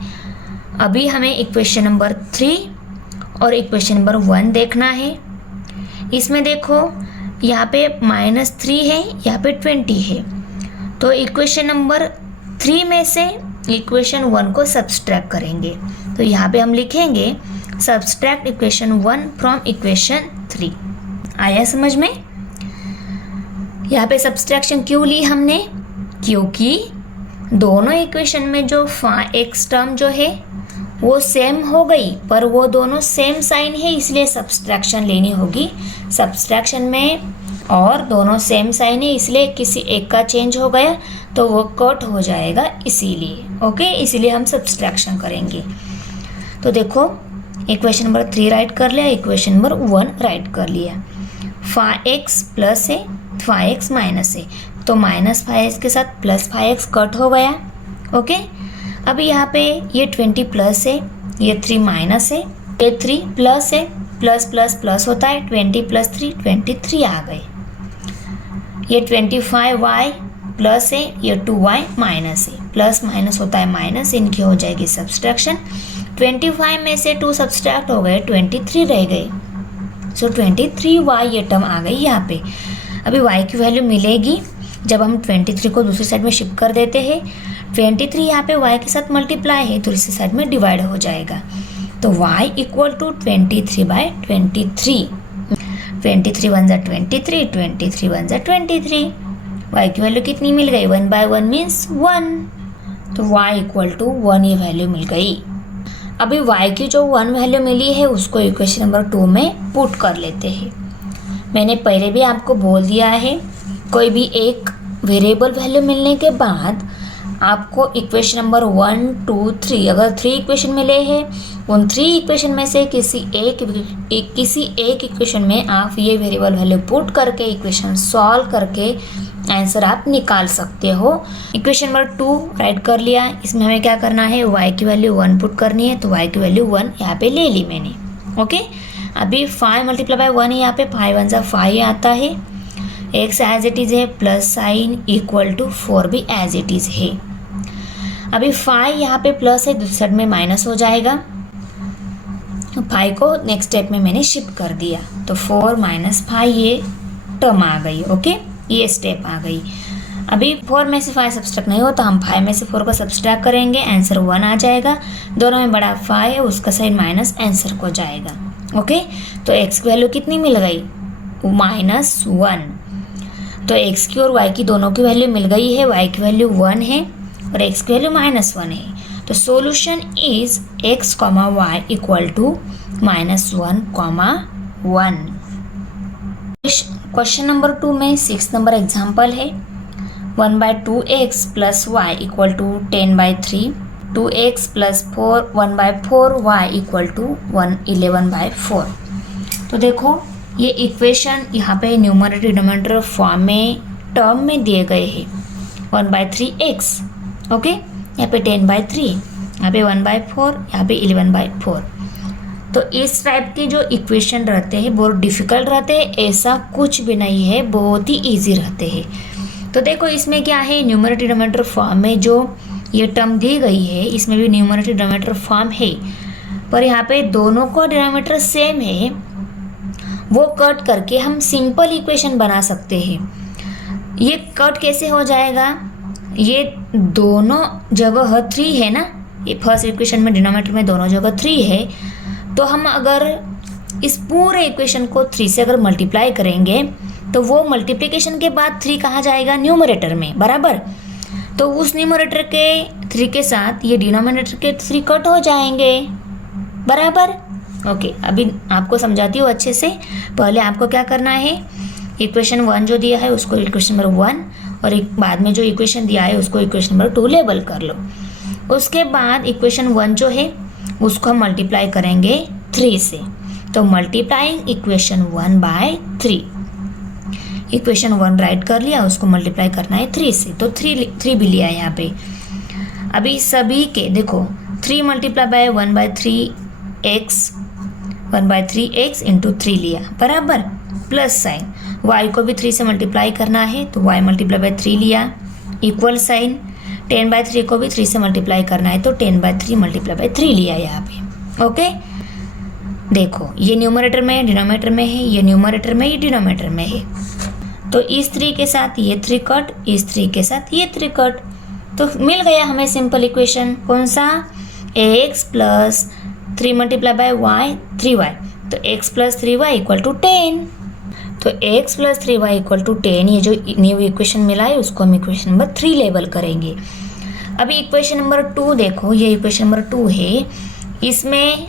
अभी हमें इक्वेशन नंबर 3 और इक्वेशन नंबर 1 देखना है। इसमें देखो यहाँ पे -3 है, यहाँ पे 20 है, तो इक्वेशन नंबर 3 में से इक्वेशन 1 को सब्सट्रैक्ट करेंगे। तो यहाँ पे हम लिखेंगे सब्सट्रैक्ट इक्वेशन 1 फ्रॉम इक्वेशन 3। आया समझ में? यहाँ पे सब्सट्रैक्शन क्यों ली हमने? क्योंकि दोनों इक्वेशन में जो x टर्म जो है वो सेम हो गई, पर वो दोनों सेम साइन है, इसलिए सब्सट्रैक्शन लेनी होगी। सब्सट्रैक्शन में और दोनों सेम साइन है, इसलिए किसी एक का चेंज हो गया तो वो कट हो जाएगा, इसीलिए। ओके, इसीलिए हम सब्सट्रैक्शन करेंगे। तो देखो इक्वेशन नंबर 3 राइट कर लिया, इक्वेशन नंबर 1 राइट कर लिया। 5x प्लस है, 5x माइनस है, तो -5x के साथ +5x कट हो गया। ओके, अभी यहाँ पे ये 20 प्लस है, ये 3 माइनस है, ये 3 प्लस है, प्लस प्लस प्लस होता है, 20 प्लस 3 23 आ गए। ये 25y प्लस है, ये 2y माइनस है, प्लस माइनस होता है माइनस, इनकी हो जाएगी सब्सट्रैक्शन। 25 में से 2 सब्सट्रैक्ट हो गए, 23 रह गए, सो 23y ये टर्म आ गई यहाँ पे। अभी y की वैल्यू मिलेगी जब हम 23 को दूसरी साइड में शिफ्ट कर देते हैं। 23 यहाँ पे y के साथ मल्टीप्लाई है, तो इसी साइड में डिवाइड हो जाएगा, तो y इक्वल टू 23 बाय 23। 23 1 ज़ा 23, 23 1 ज़ा 23। y की वैल्यू कितनी मिल गई? 1 बाय 1 मीन्स 1, तो y इक्वल टू 1 ये वैल्यू मिल गई। अभी y की जो 1 वैल्यू मिली है उसको इक्वेशन नंबर 2 में पुट कर लेते हैं। मैंने पहले भी आपको बोल दिया है, कोई भी एक वेरिएबल वैल्यू मिलने के बाद आपको इक्वेशन नंबर 1 2 3, अगर 3 इक्वेशन मिले हैं, उन 3 इक्वेशन में से किसी एक इक्वेशन में आप ये वेरिएबल वैल्यू पुट करके इक्वेशन सॉल्व करके आंसर आप निकाल सकते हो। इक्वेशन नंबर 2 राइट कर लिया, इसमें हमें क्या करना है? y की वैल्यू 1 पुट करनी है, तो y की वैल्यू 1 यहाँ पे ले ली मैंने। ओके, अभी 5 मल्टीप्लाई बाय 1 है, यहाँ पे 5 1 ज़ा 5 आता है, x एज इट इज़ है, प्लस साइन इक्वल टू 4 भी एज इट इज़ है। अभी 5 यहाँ पे प्लस है, दूसरी साइड में माइनस हो जाएगा, 5 को नेक्स्ट स्टेप में मैंने शिफ्ट कर दिया, तो 4 - 5 ये टर्म आ गई। ओके, ये स्टेप आ गई। अभी 4 में से 5 सब्सट्रैक्ट नहीं होता, हम 5 में से 4 को सब्सट्रैक्ट करेंगे, आंसर 1 आ जाएगा। दोनों में बड़ा 5 है, उसका साइन माइनस आंसर को जाएगा। ओके, तो x की वैल्यू कितनी मिल गई? -1। तो x की और y की दोनों की वैल्यू मिल गई है, y की वैल्यू 1 है और x की वैल्यू -1 है। तो solution is x, y equal to -1, 1। Question number 2 में 6 नंबर एग्जाम्पल है। 1/2x plus y equal to 10/3, 2x plus 1/4y equal to 11/4। तो देखो ये इक्वेशन यहाँ पे न्यूमरेटर डिनोमिनेटर फॉर्म में टर्म में दिए गए हैं। 1/3x, ओके, यहाँ पे 10/3, यहाँ पे 1/4, यहाँ पे 11/4। तो इस टाइप के जो इक्वेशन रहते हैं बहुत डिफ़िकल्ट रहते हैं, ऐसा कुछ भी नहीं है, बहुत ही इजी रहते हैं। तो देखो इसमें क्या है, न्यूमरेटर डिनोमिनेटर फॉर्म में जो ये टर्म दी गई है, इसमें भी न्यूमरेटर डिनोमिनेटर फॉर्म है, पर यहाँ पे दोनों का डिनोमिनेटर सेम है, वो कट करके हम सिंपल इक्वेशन बना सकते हैं। ये कट कैसे हो जाएगा, ये दोनों जगह 3 है ना, ये फर्स्ट इक्वेशन में डिनोमिनेटर में दोनों जगह 3 है, तो हम अगर इस पूरे इक्वेशन को 3 से अगर मल्टीप्लाई करेंगे तो वो मल्टीप्लिकेशन के बाद 3 कहाँ जाएगा, न्यूमरेटर में, बराबर। तो उस न्यूमरेटर के 3 के साथ ये डिनोमिनेटर के 3 कट हो जाएंगे, बराबर। ओके, अभी आपको समझाती हूँ अच्छे से। पहले आपको क्या करना है, इक्वेशन 1 जो दिया है उसको इक्वेशन नंबर 1 और एक बाद में जो इक्वेशन दिया है उसको इक्वेशन नंबर 2 लेबल कर लो। उसके बाद इक्वेशन 1 जो है उसको हम मल्टीप्लाई करेंगे 3 से, तो multiplying equation 1 by 3, equation 1 right कर लिया, उसको मल्टीप्लाई करना है 3 से, तो 3 भी लिया है यहाँ पे। अभी सभी के देखो 3 मल्टीप्लाई बाय 1/3x इंटू 3 लिया, बराबर, प्लस साइन, y को भी 3 से मल्टीप्लाई करना है तो y मल्टीप्लाई बाय 3 लिया, इक्वल साइन, 10/3 को भी 3 से मल्टीप्लाई करना है तो 10/3 मल्टीप्लाई बाय 3 लिया यहाँ पे। ओके, देखो ये न्यूमरेटर में डिनोमिनेटर में है, ये न्यूमरेटर में ये डिनोमिनेटर में है, तो इस 3 के साथ ये 3 कट, इस 3 के साथ ये 3 कट, तो मिल गया हमें सिंपल इक्वेशन, कौन सा, x plus 3 multiply by y 3y, तो x plus 3y equal to 10, तो x plus 3y equal to 10, ये जो न्यू इक्वेशन मिला है उसको हम इक्वेशन नंबर 3 लेबल करेंगे। अभी इक्वेशन नंबर 2 देखो, ये इक्वेशन नंबर 2 है, इसमें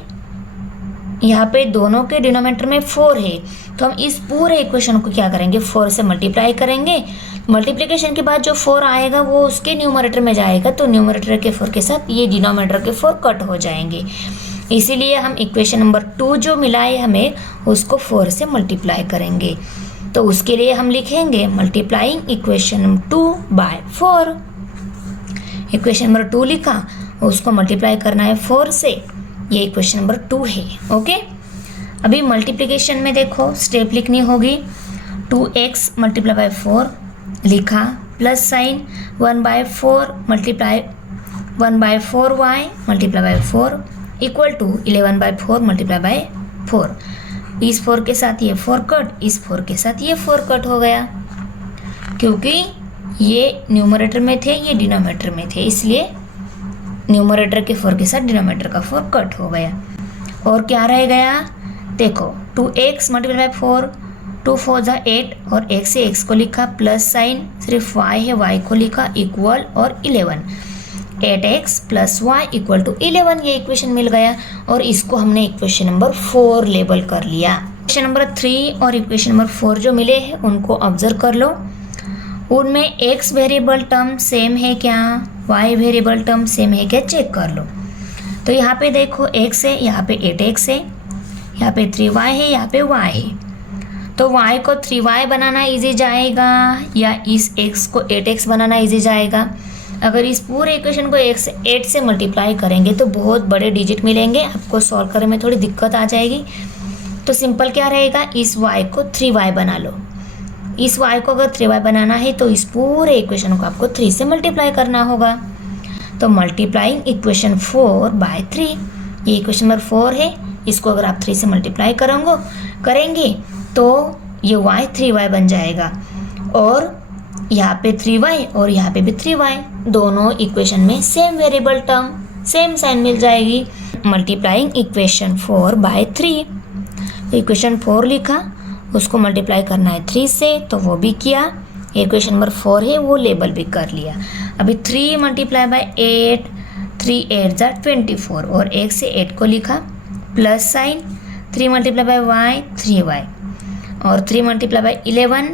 यहाँ पे दोनों के डिनोमिनेटर में 4 है, तो हम इस पूरे इक्वेशन को क्या करेंगे, 4 से मल्टीप्लाई करेंगे, मल्टीप्लिकेशन के बाद जो 4 आएगा वो उसके न्यूमरेटर में जाएगा, तो न्यूमरेटर के 4 के साथ ये डिनोमिनेटर के 4 कट हो जाएंगे, इसीलिए हम इक्वेशन नंबर 2 जो मिला है हमें उसको 4 से मल्टीप्लाई करेंगे, तो उसके लिए हम लिखेंगे multiplying equation number 2 by 4, equation number 2 लिखा, उसको मल्टीप्लाई करना है 4 से, ये इक्वेशन नंबर 2 है। ओके, अभी मल्टीप्लिकेशन में देखो स्टेप लिखनी होगी, 2x मल्टीप्लाई बाय 4 लिखा, plus sign 1/4 multiply 1/4y multiply by 4 equal to 11/4 multiply by 4, इस 4 के साथ ये 4 कट, इस 4 के साथ ये 4 कट हो गया, क्योंकि ये न्यूमरेटर में थे ये डिनोमिनेटर में थे, इसलिए न्यूमरेटर के 4 के साथ डिनोमिनेटर का 4 कट हो गया। और क्या रह गया, देखो 2x मल्टीप्लाई बाय 4, 2 4 जा 8 और x से x को लिखा, प्लस साइन, सिर्फ y है y को लिखा, इक्वल और 11, 8x plus y equal to 11, ये इक्वेशन मिल गया और इसको हमने इक्वेशन नंबर 4 लेबल कर लिया। इक्वेशन नंबर 3 और इक्वेशन नंबर 4 जो मिले हैं उनको ऑब्जर्व कर लो, उनमें x वेरिएबल टर्म सेम है क्या, y वेरिएबल टर्म सेम है क्या, चेक कर लो। तो यहाँ पे देखो x है, यहाँ पे 8x है, यहाँ पे 3y है, यहाँ पे y है, तो y को 3y बनाना इजी जाएगा या इस x को 8x बनाना इजी जाएगा। अगर इस पूरे इक्वेशन को 8 से मल्टीप्लाई करेंगे तो बहुत बड़े डिजिट मिलेंगे, आपको सॉल्व करने में थोड़ी दिक्कत आ जाएगी, तो सिंपल क्या रहेगा, इस y को 3y बना लो, इस y को अगर 3y बनाना है तो इस पूरे इक्वेशन को आपको 3 से मल्टीप्लाई करना होगा, तो मल्टीप्लाइंग इक्वेशन 4 बाय 3, ये इक्वेशन नंबर 4 है, इसको अगर आप 3 से मल्टीप्लाई करेंगे तो ये y 3y बन जाएगा और यहाँ पे 3y और यहाँ पे भी 3y, दोनों इक्वेशन में same variable term same sign मिल जाएगी। मल्टीप्लाइंग इक्वेशन 4 बाय 3, इक्वेशन 4 लिखा, उसको मल्टीप्लाई करना है 3 से, तो वो भी किया, इक्वेशन नंबर 4 है वो लेबल भी कर लिया। अभी 3 मल्टीप्लाई बाय 8, 3 8 जा 24 और 1 से 8 को लिखा, plus sign, 3 multiply by y 3y और 3 मल्टीप्लाई बाय 11,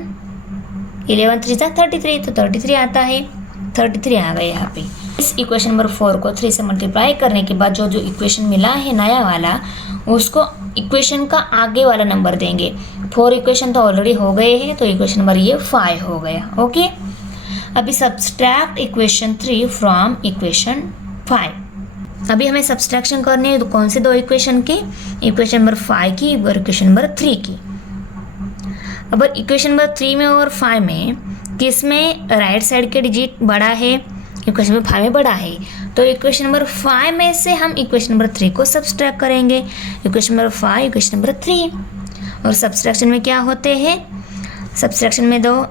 11 3 जा 33, तो 33 आता है, 33 आ गया यहाँ पे। इस इक्वेशन नंबर 4 को 3 से मल्टीप्लाई करने के बाद जो इक्वेशन मिला है नया वाला, उसको इक्वेशन का आगे वाला नंबर देंगे। 4 इक्वेशन तो ऑलरेडी हो गए हैं, तो इक्वेशन नंबर ये 5 हो गया। ओके, अभी सब्सट्रैक्ट इक्वेशन 3 फ्रॉम इक्वेशन 5। अभी हमें सब्सट्रैक्शन करनी है तो कौन से दो इक्वेशन की, इक्वेशन नंबर 5 की और इक्वेशन नंबर 3 की। अब इक्वेशन नंबर 3 में और 5 में किस में राइट साइड के डिजिट बड़ा है, इक्वेशन नंबर 5 में बड़ा है, तो इक्वेशन नंबर 5 में से हम इक्वेशन नंबर 3 को सब्सट्रैक्ट करेंगे। इक्वेशन नंबर 5 इक्वेशन नंबर 3, और सब्सट्रैक्शन में क्या होते हैं, सब्सट्रैक्शन में दो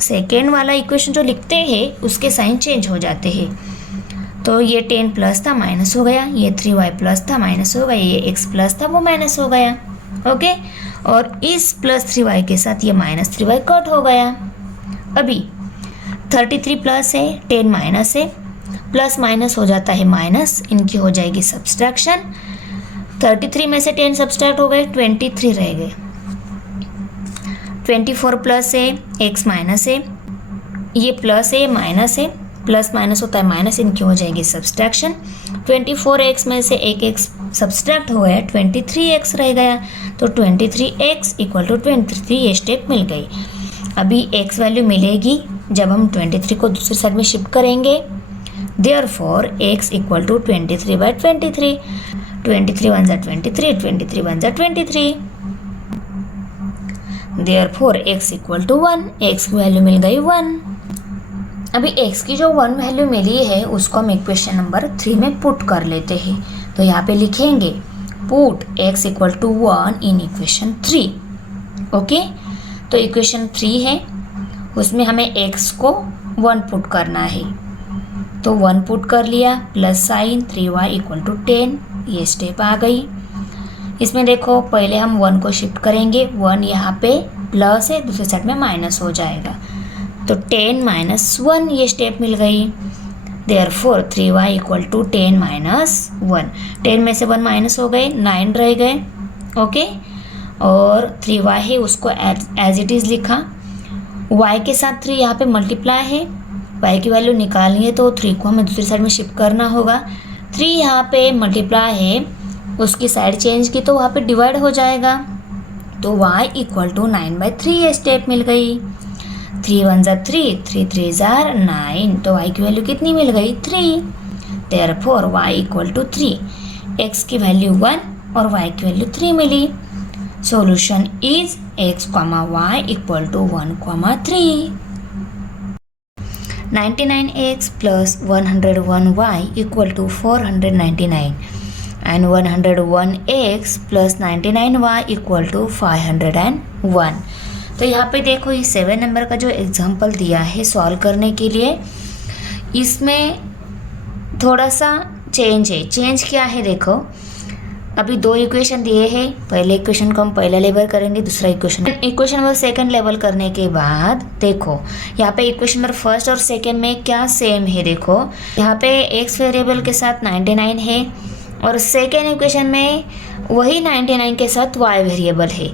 सेकेंड वाला इक्वेशन जो लिखते हैं उसके साइन चेंज हो जाते हैं। तो ये 10 प्लस था माइनस हो गया, ये 3y प्लस था माइनस हो गया, ये x प्लस था वो माइनस हो गया। ओके, और इस प्लस 3y के साथ ये माइनस 3y कट हो गया। अभी 33 प्लस है, 10 माइनस है, प्लस माइनस हो जाता है माइनस, इनकी हो जाएगी सब्सट्रैक्शन। 33 में से 10 सब्सट्रैक्ट हो गए, 23 रह गए। 24 प्लस है, x माइनस है, ये प्लस है माइनस है, प्लस माइनस होता है माइनस, इनकी हो जाएगी सब्सट्रैक्शन। 24x में से एक x सब्सट्रैक्ट हो गया, 23x रह गया। तो 23x इक्वल टू 23, ये स्टेप मिल गई। अभी x वैल्यू मिलेगी जब हम 23 को दूसरी साइड में शिफ्ट करेंगे। देयरफॉर x इक्वल टू 23/23, 23 1 जा 23, 23 1 जा 23। Therefore x equal to 1, x की वैल्यू मिल गई 1। अभी x की जो 1 वैल्यू मिली है उसको हम इक्वेशन नंबर 3 में पुट कर लेते हैं। तो यहाँ पे लिखेंगे put x equal to 1 in equation 3। Okay, तो इक्वेशन 3 है, उसमें हमें x को 1 पुट करना है। तो 1 पुट कर लिया, plus sign 3y equal to 10, ये स्टेप आ गई। इसमें देखो पहले हम 1 को शिफ्ट करेंगे, 1 यहाँ पे प्लस है, दूसरे साइड में माइनस हो जाएगा। तो 10 माइनस 1, ये स्टेप मिल गई। Therefore 3y equal to 10 minus 1, 10 में से 1 माइनस हो गए, 9 रह गए। ओके, और 3y है उसको एज इट इज़ लिखा। y के साथ 3 यहाँ पे मल्टीप्लाई है, y की वैल्यू निकालनी है तो 3 को हमें दूसरी साइड में शिफ्ट करना होगा। 3 यहाँ पे मल्टीप्लाई है, उसकी साइड चेंज की तो वहाँ पे डिवाइड हो जाएगा। तो y इक्वल टू 9/3, ये स्टेप मिल गई। 3 1 जा 3, 3 3 जा 9, तो y की वैल्यू कितनी मिल गई 3। Therefore y equal to 3, x की वैल्यू 1 और y की वैल्यू 3 मिली। Solution is x, y equal to 1, 3। 99x plus 101y equal to 499 and 101x plus 99y equal to 501। तो यहाँ पे देखो ये 7 नंबर का जो एग्जाम्पल दिया है सॉल्व करने के लिए, इसमें थोड़ा सा चेंज है। चेंज क्या है देखो, अभी 2 इक्वेशन दिए हैं, पहले इक्वेशन को हम पहला लेवल करेंगे, दूसरा इक्वेशन नंबर सेकंड लेवल करने के बाद देखो यहाँ पे इक्वेशन नंबर फर्स्ट और सेकंड में क्या सेम है। देखो यहाँ पे x वेरिएबल के साथ 99 है और सेकेंड इक्वेशन में वही 99 के साथ y वेरिएबल है,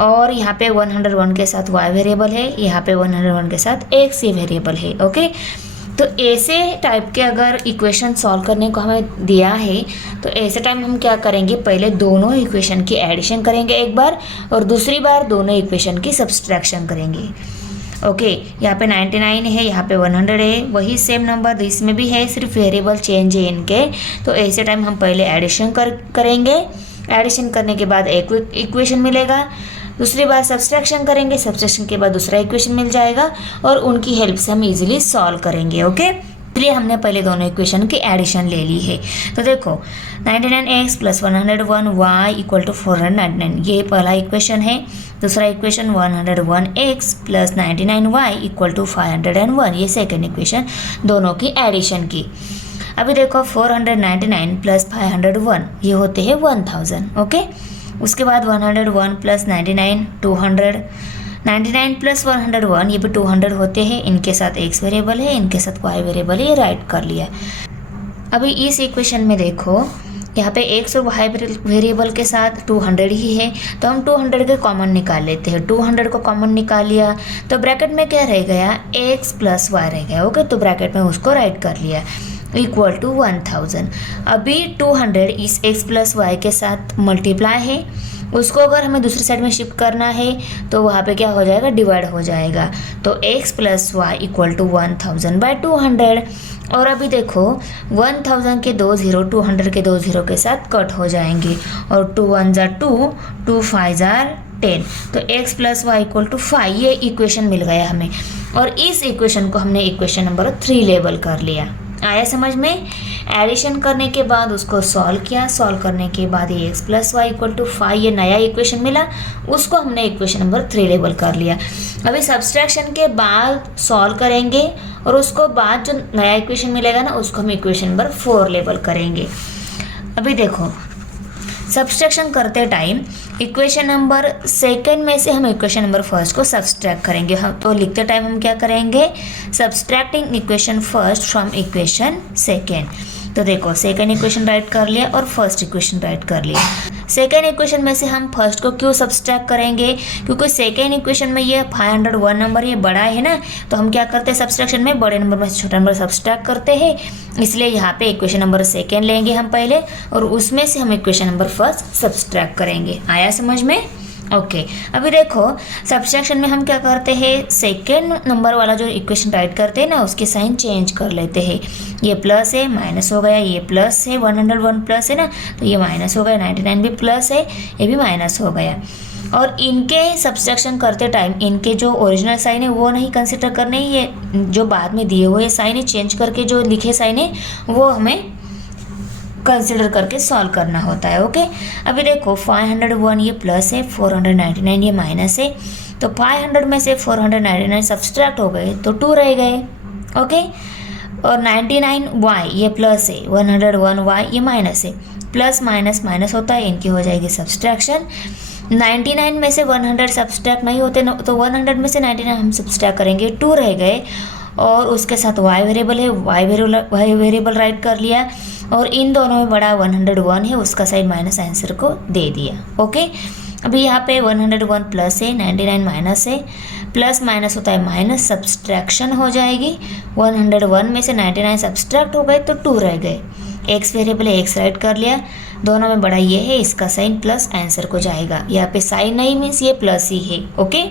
और यहाँ पे 101 के साथ y वेरिएबल है, यहाँ पे 101 के साथ x वेरिएबल है। ओके, तो ऐसे टाइप के अगर इक्वेशन सॉल्व करने को हमें दिया है तो ऐसे टाइम हम क्या करेंगे, पहले दोनों इक्वेशन की एडिशन करेंगे एक बार, और दूसरी बार दोनों इक्वेशन की सब्सट्रैक्शन करेंगे। ओके, यहाँ पे 99 है, यहाँ पे 100 है, वही सेम नंबर इसमें भी है, सिर्फ वेरिएबल चेंज है इनके। तो ऐसे टाइम हम पहले एडिशन करेंगे, एडिशन करने के बाद एक इक्वेशन मिलेगा, दूसरी बार सब्सट्रैक्शन करेंगे, सब्सट्रैक्शन के बाद दूसरा इक्वेशन मिल जाएगा, और उनकी हेल्प से हम इजीली सॉल्व करेंगे। ओके, इसलिए हमने पहले दोनों इक्वेशन की एडिशन ले ली है। तो देखो 99x plus 101y equal to 499, ये पहला इक्वेशन है। दूसरा equation 101x plus 99y equal to 501, ये सेकेंड इक्वेशन, दोनों की एडिशन की। अभी देखो 499 प्लस 501 ये होते हैं 1000। ओके, उसके बाद 101 प्लस 99 200, 99 प्लस 101 ये भी 200 होते हैं, इनके साथ x वेरिएबल है, इनके साथ y वेरिएबल है, ये राइट कर लिया। अभी इस इक्वेशन में देखो यहाँ पे x और y वेरिएबल के साथ 200 ही है, तो हम 200 के कॉमन निकाल लेते हैं। 200 को कॉमन निकाल लिया तो ब्रैकेट में क्या रह गया, x प्लस y रह गया। ओके, तो ब्रैकेट में उसको राइट कर लिया इक्वल टू 1000। अभी 200 इस x प्लस वाई के साथ मल्टीप्लाई है, उसको अगर हमें दूसरी साइड में शिफ्ट करना है तो वहाँ पे क्या हो जाएगा, डिवाइड हो जाएगा। तो x plus y equal to 1000/200। और अभी देखो 1000 के 2 0, 200 के 2 0 के साथ कट हो जाएंगे, और 2 1 जा 2, 2 5 जा 10, तो x plus y equal to 5, ये इक्वेशन मिल गया हमें। और इस इक्वेशन को हमने इक्वेशन नंबर 3 लेबल कर लिया। आया समझ में। एडिशन करने के बाद उसको सॉल्व किया, सॉल्व करने के बाद ये x plus y equal to 5 ये नया इक्वेशन मिला, उसको हमने इक्वेशन नंबर 3 लेबल कर लिया। अभी सब्सट्रैक्शन के बाद सॉल्व करेंगे और उसको बाद जो नया इक्वेशन मिलेगा ना उसको हम इक्वेशन नंबर 4 लेबल करेंगे। अभी देखो सब्सट्रैक्शन करते टाइम इक्वेशन नंबर सेकंड में से हम इक्वेशन नंबर फर्स्ट को सब्सट्रैक्ट करेंगे। हम तो लिखते टाइम हम क्या करेंगे, subtracting equation first from equation second. तो देखो सेकंड इक्वेशन राइट कर लिया और फर्स्ट इक्वेशन राइट कर लिया। सेकंड इक्वेशन में से हम फर्स्ट को क्यों सब्सट्रैक्ट करेंगे, क्योंकि सेकंड इक्वेशन में ये 501 नंबर ये बड़ा है ना, तो हम क्या करते हैं सब्सट्रैक्शन में बड़े नंबर में से छोटा नंबर सब्सट्रैक्ट करते हैं। इसलिए यहाँ पे इक्वेशन नंबर सेकंड लेंगे हम पहले और उसमें से हम इक्वेशन नंबर फर्स्ट सब्सट्रैक्ट करेंगे। आया समझ में। ओके अभी देखो सब्सट्रैक्शन में हम क्या करते हैं, सेकेंड नंबर वाला जो इक्वेशन राइट करते हैं ना उसके साइन चेंज कर लेते हैं। ये प्लस है माइनस हो गया, ये प्लस है 101 प्लस है ना तो ये माइनस हो गया, 99 भी प्लस है ये भी माइनस हो गया। और इनके सब्सट्रैक्शन करते टाइम इनके जो ओरिजिनल साइन है वो नहीं कंसिडर करने, ये जो बाद में दिए हुए साइन है चेंज करके जो लिखे साइन है वो हमें कंसिडर करके सॉल्व करना होता है। ओके अभी देखो 501 ये प्लस है, 499 ये माइनस है, तो 500 में से 499 सब्सट्रैक्ट हो गए तो 2 रह गए। ओके और 99y ये प्लस है, 101y ये माइनस है, प्लस माइनस माइनस होता है, इनकी हो जाएगी सब्सट्रैक्शन। 99 में से 100 सब्सट्रैक्ट नहीं होते तो 100 में से 99 हम सब्सट्रैक्ट करेंगे, 2 रह गए और उसके साथ y वेरिएबल है, y वेरिएबल राइट कर लिया और इन दोनों में बड़ा 101 है उसका साइन माइनस आंसर को दे दिया। ओके अभी यहाँ पे 101 प्लस है, 99 माइनस है, प्लस माइनस होता है माइनस, सब्सट्रैक्शन हो जाएगी। 101 में से 99 सब्सट्रैक्ट हो गए तो 2 रह गए। x वेरिएबल है x राइट कर लिया, दोनों में बड़ा ये है इसका साइन प्लस आंसर को जाएगा। यहाँ पे साइन नहीं मीन्स ये प्लस ही है। ओके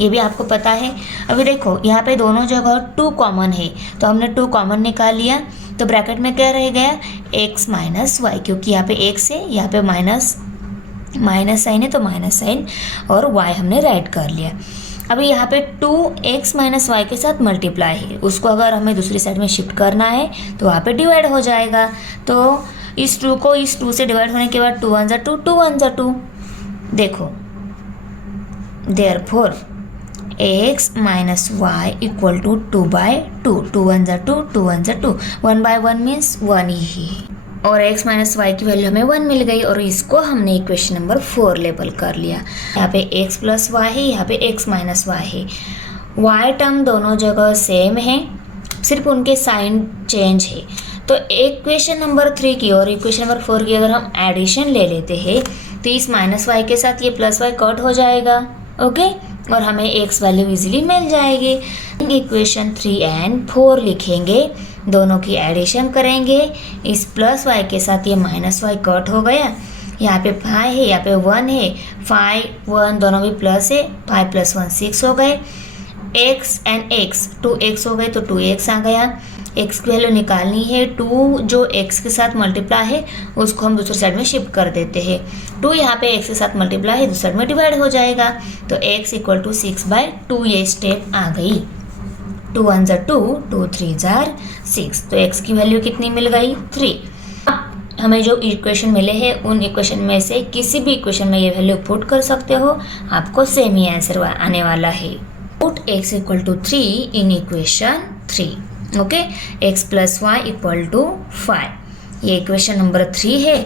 ये भी आपको पता है। अभी देखो यहाँ पे दोनों जगह 2 कॉमन है तो हमने 2 कॉमन निकाल लिया, तो ब्रैकेट में क्या रह गया x माइनस वाई, क्योंकि यहाँ पे x है यहाँ पे माइनस साइन है तो माइनस साइन और y हमने राइट कर लिया। अभी यहाँ पे 2x माइनस वाई के साथ मल्टीप्लाई है, उसको अगर हमें दूसरी साइड में शिफ्ट करना है तो वहाँ पे डिवाइड हो जाएगा। तो इस 2 को इस 2 से डिवाइड होने के बाद 2 1 2 2 1 2 देखो therefore x minus y equal to 2/2, 2 1 2 2 1 2, 1/1 means 1 ही है और x माइनस वाई की वैल्यू हमें 1 मिल गई और इसको हमने इक्वेशन नंबर 4 लेबल कर लिया। यहाँ पे x प्लस वाई है, यहाँ पे x माइनस वाई है। y टर्म दोनों जगह सेम है, सिर्फ उनके साइन चेंज है। तो इक्वेशन नंबर 3 की और इक्वेशन नंबर 4 की अगर हम एडिशन ले लेते हैं तो इस माइनस वाई के साथ ये प्लस वाई कट हो जाएगा। ओके और हमें x वैल्यू इजीली मिल जाएगी। इक्वेशन 3 एंड 4 लिखेंगे, दोनों की एडिशन करेंगे, इस प्लस वाई के साथ ये माइनस वाई कट हो गया, यहाँ पे 5 है यहाँ पे 1 है, 5 1 दोनों भी प्लस है, 5 + 1 6 हो गए, x एंड x 2x हो गए तो 2x आ गया। x की वैल्यू निकालनी है, 2 जो x के साथ मल्टीप्लाई है उसको हम दूसरी साइड में शिफ्ट कर देते हैं। 2 यहाँ पे x के साथ मल्टीप्लाई है दूसरी साइड में डिवाइड हो जाएगा, तो x इक्वल टू 6/2 ये स्टेप आ गई। 2 1 2 2 3 6, तो x की वैल्यू कितनी मिल गई 3। हमें जो इक्वेशन मिले हैं उन इक्वेशन में से किसी भी इक्वेशन में ये वैल्यू पुट कर सकते हो, आपको सेम ही आंसर आने वाला है। Put x equal to 3 in equation 3। Okay x plus y equal to 5 ये इक्वेशन नंबर 3 है।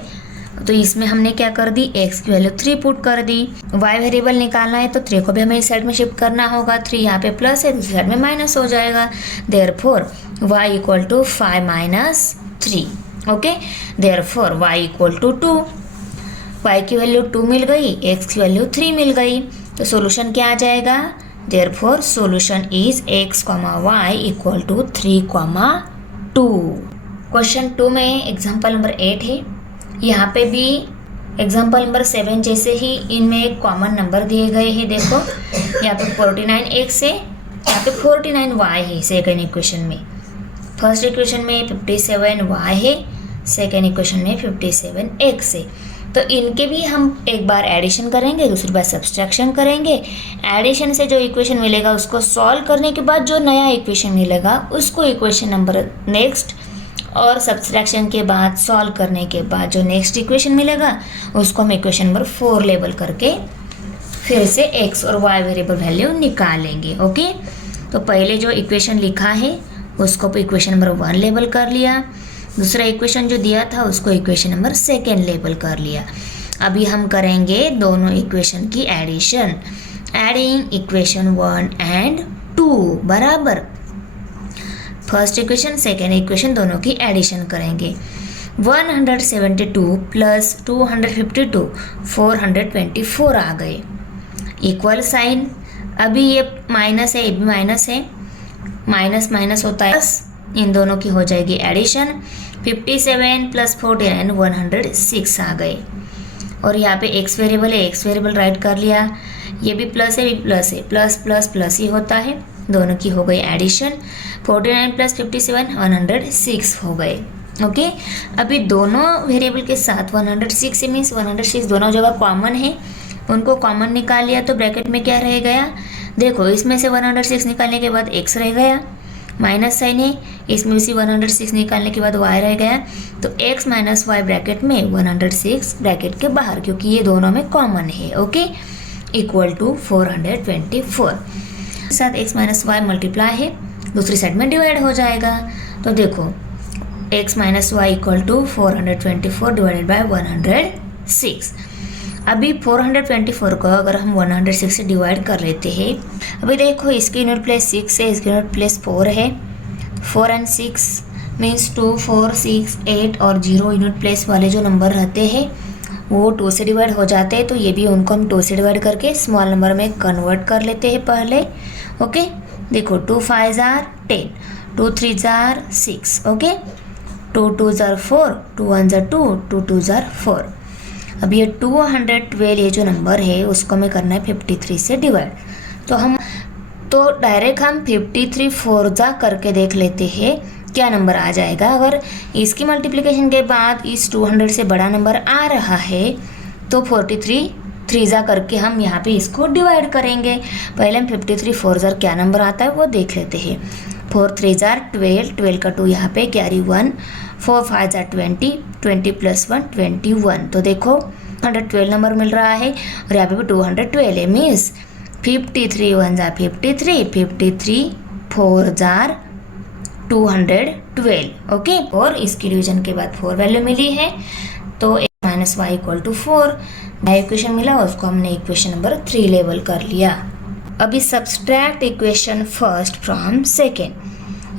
तो इसमें हमने क्या कर दी, x की वैल्यू 3 पुट कर दी। y वेरिएबल निकालना है तो 3 को भी हमें इस साइड में शिफ्ट करना होगा, 3 यहाँ पे प्लस है दूसरी साइड में माइनस हो जाएगा। Therefore y equal to 5 - 3। Okay therefore y equal to 2, y की वैल्यू 2 मिल गई, x की वैल्यू 3 मिल गई, तो सोल्यूशन क्या आ जाएगा, therefore solution is x, y equal to 3, 2। Question 2 में एग्जाम्पल नंबर 8 है, यहाँ पे भी एग्जाम्पल नंबर 7 जैसे ही इनमें एक कॉमन नंबर दिए गए हैं। देखो यहाँ पे 49x है, यहाँ पे 49y है सेकेंड इक्वेशन में, फर्स्ट इक्वेशन में 57y है, सेकेंड इक्वेशन में 57x है। तो इनके भी हम एक बार एडिशन करेंगे, दूसरी बार सब्सट्रैक्शन करेंगे। एडिशन से जो इक्वेशन मिलेगा उसको सॉल्व करने के बाद जो नया इक्वेशन मिलेगा उसको इक्वेशन नंबर नेक्स्ट, और सब्सट्रैक्शन के बाद सॉल्व करने के बाद जो नेक्स्ट इक्वेशन मिलेगा उसको हम इक्वेशन नंबर 4 लेबल करके फिर से x और y वेरिएबल वैल्यू निकालेंगे। ओके, तो पहले जो इक्वेशन लिखा है उसको इक्वेशन नंबर 1 लेबल कर लिया, दूसरा इक्वेशन जो दिया था उसको इक्वेशन नंबर 2 लेबल कर लिया। अभी हम करेंगे दोनों इक्वेशन की एडिशन, एडिंग इक्वेशन 1 एंड 2 बराबर फर्स्ट इक्वेशन सेकेंड इक्वेशन दोनों की एडिशन करेंगे। 172 प्लस 252 424 आ गए, इक्वल साइन। अभी ये माइनस है, ये भी माइनस है, माइनस माइनस होता है प्लस, इन दोनों की हो जाएगी एडिशन। 57 प्लस 49 106 आ गए। और यहाँ पे x वेरिएबल है, x वेरिएबल राइट कर लिया, ये भी प्लस है, भी प्लस है, प्लस प्लस प्लस ही होता है, दोनों की हो गई एडिशन। 49 प्लस 57 106 हो गए। ओके, अभी दोनों वेरिएबल के साथ 106 मीन्स 106 दोनों जगह कॉमन है, उनको कॉमन निकाल लिया तो ब्रैकेट में क्या रह गया, देखो इसमें से 106 निकालने के बाद x रह गया, माइनस साइन है, इसमें से 106 निकालने के बाद y रह गया, तो x माइनस वाई ब्रैकेट में 106 ब्रैकेट के बाहर, क्योंकि ये दोनों में कॉमन है। ओके, इक्वल टू 424 साथ x माइनस वाई मल्टीप्लाई है, दूसरी साइड में डिवाइड हो जाएगा। तो देखो x minus y equal to 424 divided by 106। अभी 424 को अगर हम 106 से डिवाइड कर लेते हैं, अभी देखो इसकी यूनिट प्लेस 6 है, इसकी यूनिट प्लेस 4 है, 4 एंड 6 मीन्स 2 4 6 8 और 0 यूनिट प्लेस वाले जो नंबर रहते हैं वो 2 से डिवाइड हो जाते हैं, तो ये भी उनको हम 2 से डिवाइड करके स्मॉल नंबर में कन्वर्ट कर लेते हैं पहले। ओके, देखो 2 5 आर 10, 2 3 जार 6, ओके, 2 2 जार 4, 2 1 जार 2, 2 2 जार 4। अब ये 212 ये जो नंबर है उसको हमें करना है 53 से डिवाइड, तो डायरेक्ट हम 53 4 जा करके देख लेते हैं क्या नंबर आ जाएगा। अगर इसकी मल्टीप्लिकेशन के बाद इस 200 से बड़ा नंबर आ रहा है तो 43 3 जा करके हम यहाँ पे इसको डिवाइड करेंगे। पहले हम 53 4 जार क्या नंबर आता है वो देख लेते हैं। 4 3 जार 12, 12 का 2 यहाँ पे कैरी 1, 4 5 जार 20, 20 प्लस 1 21। तो देखो 112 नंबर मिल रहा है और यहाँ पे भी 212 है, मीन्स 53 1 जार 53, 53 4 जार 212। ओके, और इसकी डिवीजन के बाद 4 वैल्यू मिली है, तो x minus y equal to 4 नया इक्वेशन मिला, उसको हमने इक्वेशन नंबर 3 लेबल कर लिया। अभी subtract equation first from second,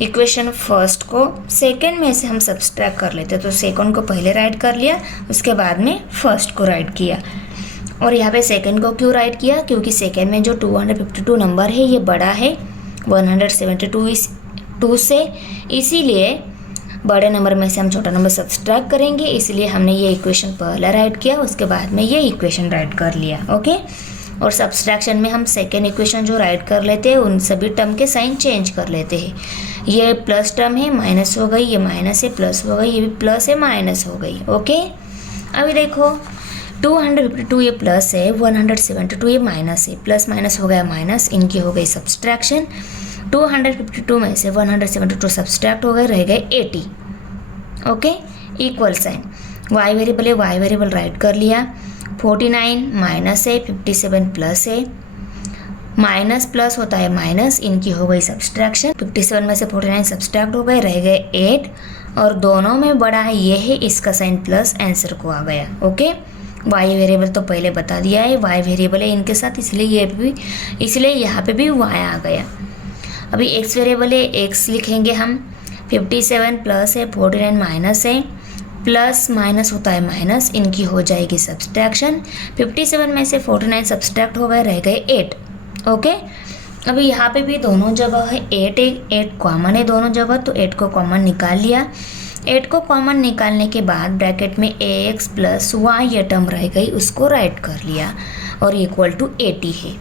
equation first को सेकेंड में से हम सब्सट्रैक्ट कर लेते, तो सेकेंड को पहले राइट कर लिया, उसके बाद में फर्स्ट को राइट किया। और यहाँ पे सेकेंड को क्यों राइट किया, क्योंकि सेकेंड में जो 252 नंबर है ये बड़ा है 172 से, इसीलिए बड़े नंबर में से हम छोटा नंबर सब्सट्रैक्ट करेंगे, इसलिए हमने ये इक्वेशन पहला राइट किया, उसके बाद में ये इक्वेशन राइट कर लिया। ओके, और सब्सट्रैक्शन में हम सेकेंड इक्वेशन जो राइट कर लेते हैं उन सभी टर्म के साइन चेंज कर लेते हैं। ये प्लस टर्म है माइनस हो गई, ये माइनस है प्लस हो गई, ये भी प्लस है माइनस हो गई। ओके, अभी देखो 252 ये प्लस है, 172 ये माइनस है, प्लस माइनस हो गया माइनस, इनकी हो गई सब्सट्रैक्शन। 252 में से 172 सब्सट्रैक्ट हो गए, रह गए 80। Okay, equal sign, y variable है, वाई वेरिएबल राइट कर लिया। 49 माइनस है, 57 प्लस है, माइनस प्लस होता है माइनस, इनकी हो गई सब्सट्रैक्शन। 57 में से 49 सब्सट्रैक्ट हो गए, रह गए 8, और दोनों में बड़ा है ये है, इसका साइन प्लस आंसर को आ गया। ओके, वाई वेरिएबल तो पहले बता दिया है, वाई वेरिएबल है इनके साथ, इसलिए यहाँ पे भी वाई आ गया। अभी एक्स वेरिएबल है, एक्स लिखेंगे हम। 57 प्लस है, 49 माइनस है, प्लस माइनस होता है माइनस, इनकी हो जाएगी सब्सट्रैक्शन। 57 में से 49 सब्सट्रैक्ट हो गए, रह गए 8। ओके, अभी यहाँ पे भी दोनों जगह है 8 कॉमन है दोनों जगह, तो 8 को कॉमन निकाल लिया। 8 को कॉमन निकालने के बाद ब्रैकेट में ax प्लस वाई ये टर्म रह गई, उसको राइट कर लिया, और इक्वल टू 80 है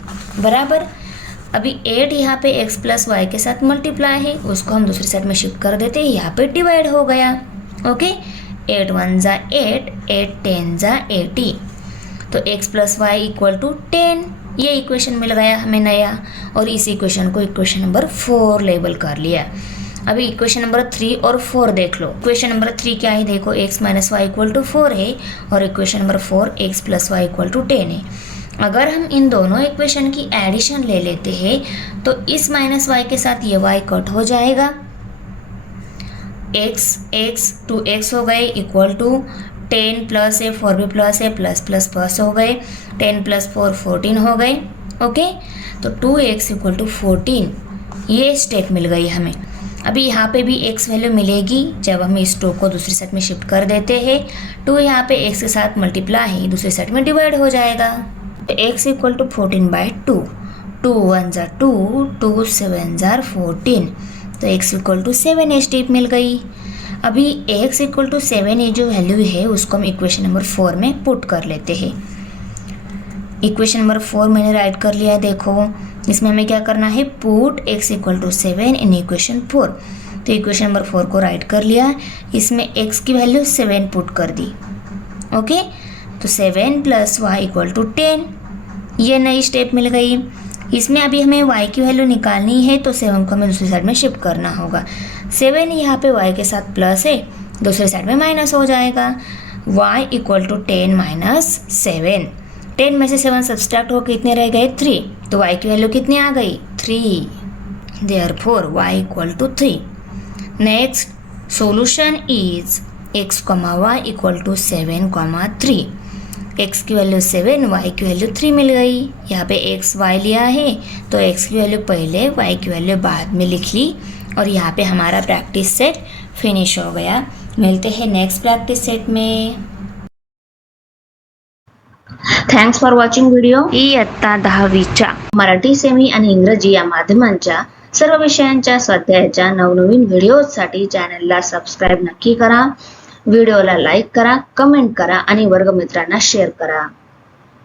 बराबर। अभी 8 यहाँ पे x प्लस वाई के साथ मल्टीप्लाई है, उसको हम दूसरी साइड में शिफ्ट कर देते हैं, यहाँ पे डिवाइड हो गया। ओके, 8 1 जा 8, 8 10 जा 80। तो x plus y equal to 10, ये इक्वेशन मिल गया हमें नया, और इस इक्वेशन को इक्वेशन नंबर 4 लेबल कर लिया। अभी इक्वेशन नंबर 3 और 4 देख लो। इक्वेशन नंबर 3 क्या है देखो, x minus y equal to 4 है, और equation number 4 x plus y equal to 10 है। अगर हम इन दोनों इक्वेशन की एडिशन ले लेते हैं तो इस माइनस वाई के साथ ये y कट हो जाएगा, x 2x हो गए इक्वल टू 10 प्लस है 4 भी प्लस है, प्लस प्लस प्लस हो गए, 10 प्लस 4 14 हो गए। ओके, तो 2x इक्वल टू 14, ये स्टेप मिल गई हमें। अभी यहाँ पे भी x वैल्यू मिलेगी जब हम इस 2 को दूसरी साइड में शिफ्ट कर देते हैं। 2 यहाँ पे x के साथ मल्टीप्लाई है, दूसरी साइड में डिवाइड हो जाएगा। तो x इक्वल टू 14/2, 2 1 जा 2, 2 7 जा 14, तो x इक्वल टू 7 स्टेप मिल गई। अभी x इक्वल टू 7 ये जो वैल्यू है उसको हम इक्वेशन नंबर 4 में पुट कर लेते हैं। इक्वेशन नंबर 4 मैंने राइट कर लिया है, देखो इसमें हमें क्या करना है, put x equal to 7 in equation 4। तो इक्वेशन नंबर 4 को राइट कर लिया, इसमें x की वैल्यू 7 पुट कर दी। ओके, तो 7 प्लस वाई इक्वल टू 10, ये नई स्टेप मिल गई। इसमें अभी हमें y की वैल्यू निकालनी है, तो 7 को हमें दूसरी साइड में शिफ्ट करना होगा। 7 यहाँ पे y के साथ प्लस है, दूसरी साइड में माइनस हो जाएगा। y इक्वल टू 10 माइनस 7, 10 में से 7 सब्सट्रैक्ट होकर कितने रह गए, 3, तो y की वैल्यू कितनी आ गई, 3। Therefore y equal to 3। Next solution is x, y equal to 7, 3। x की वैल्यू 7, y की वैल्यू 3 मिल गई। यहाँ पे x y लिया है तो x की वैल्यू पहले, y की वैल्यू बाद में लिख ली, और यहाँ पे हमारा प्रैक्टिस सेट फिनिश हो गया। मिलते हैं नेक्स्ट प्रैक्टिस सेट में। Thanks for watching video. इयत्ता 10वीच्या मराठी सेमी आणि इंग्रजी या माध्यमांच्या सर्व विषयांच्या स्वाध्यायाच्या नवनवीन व्हिडिओसाठी चॅनलला सबस्क्राईब नक्की करा, व्हिडिओला लाईक करा, कमेंट करा आणि वर्गमित्रांना शेअर करा।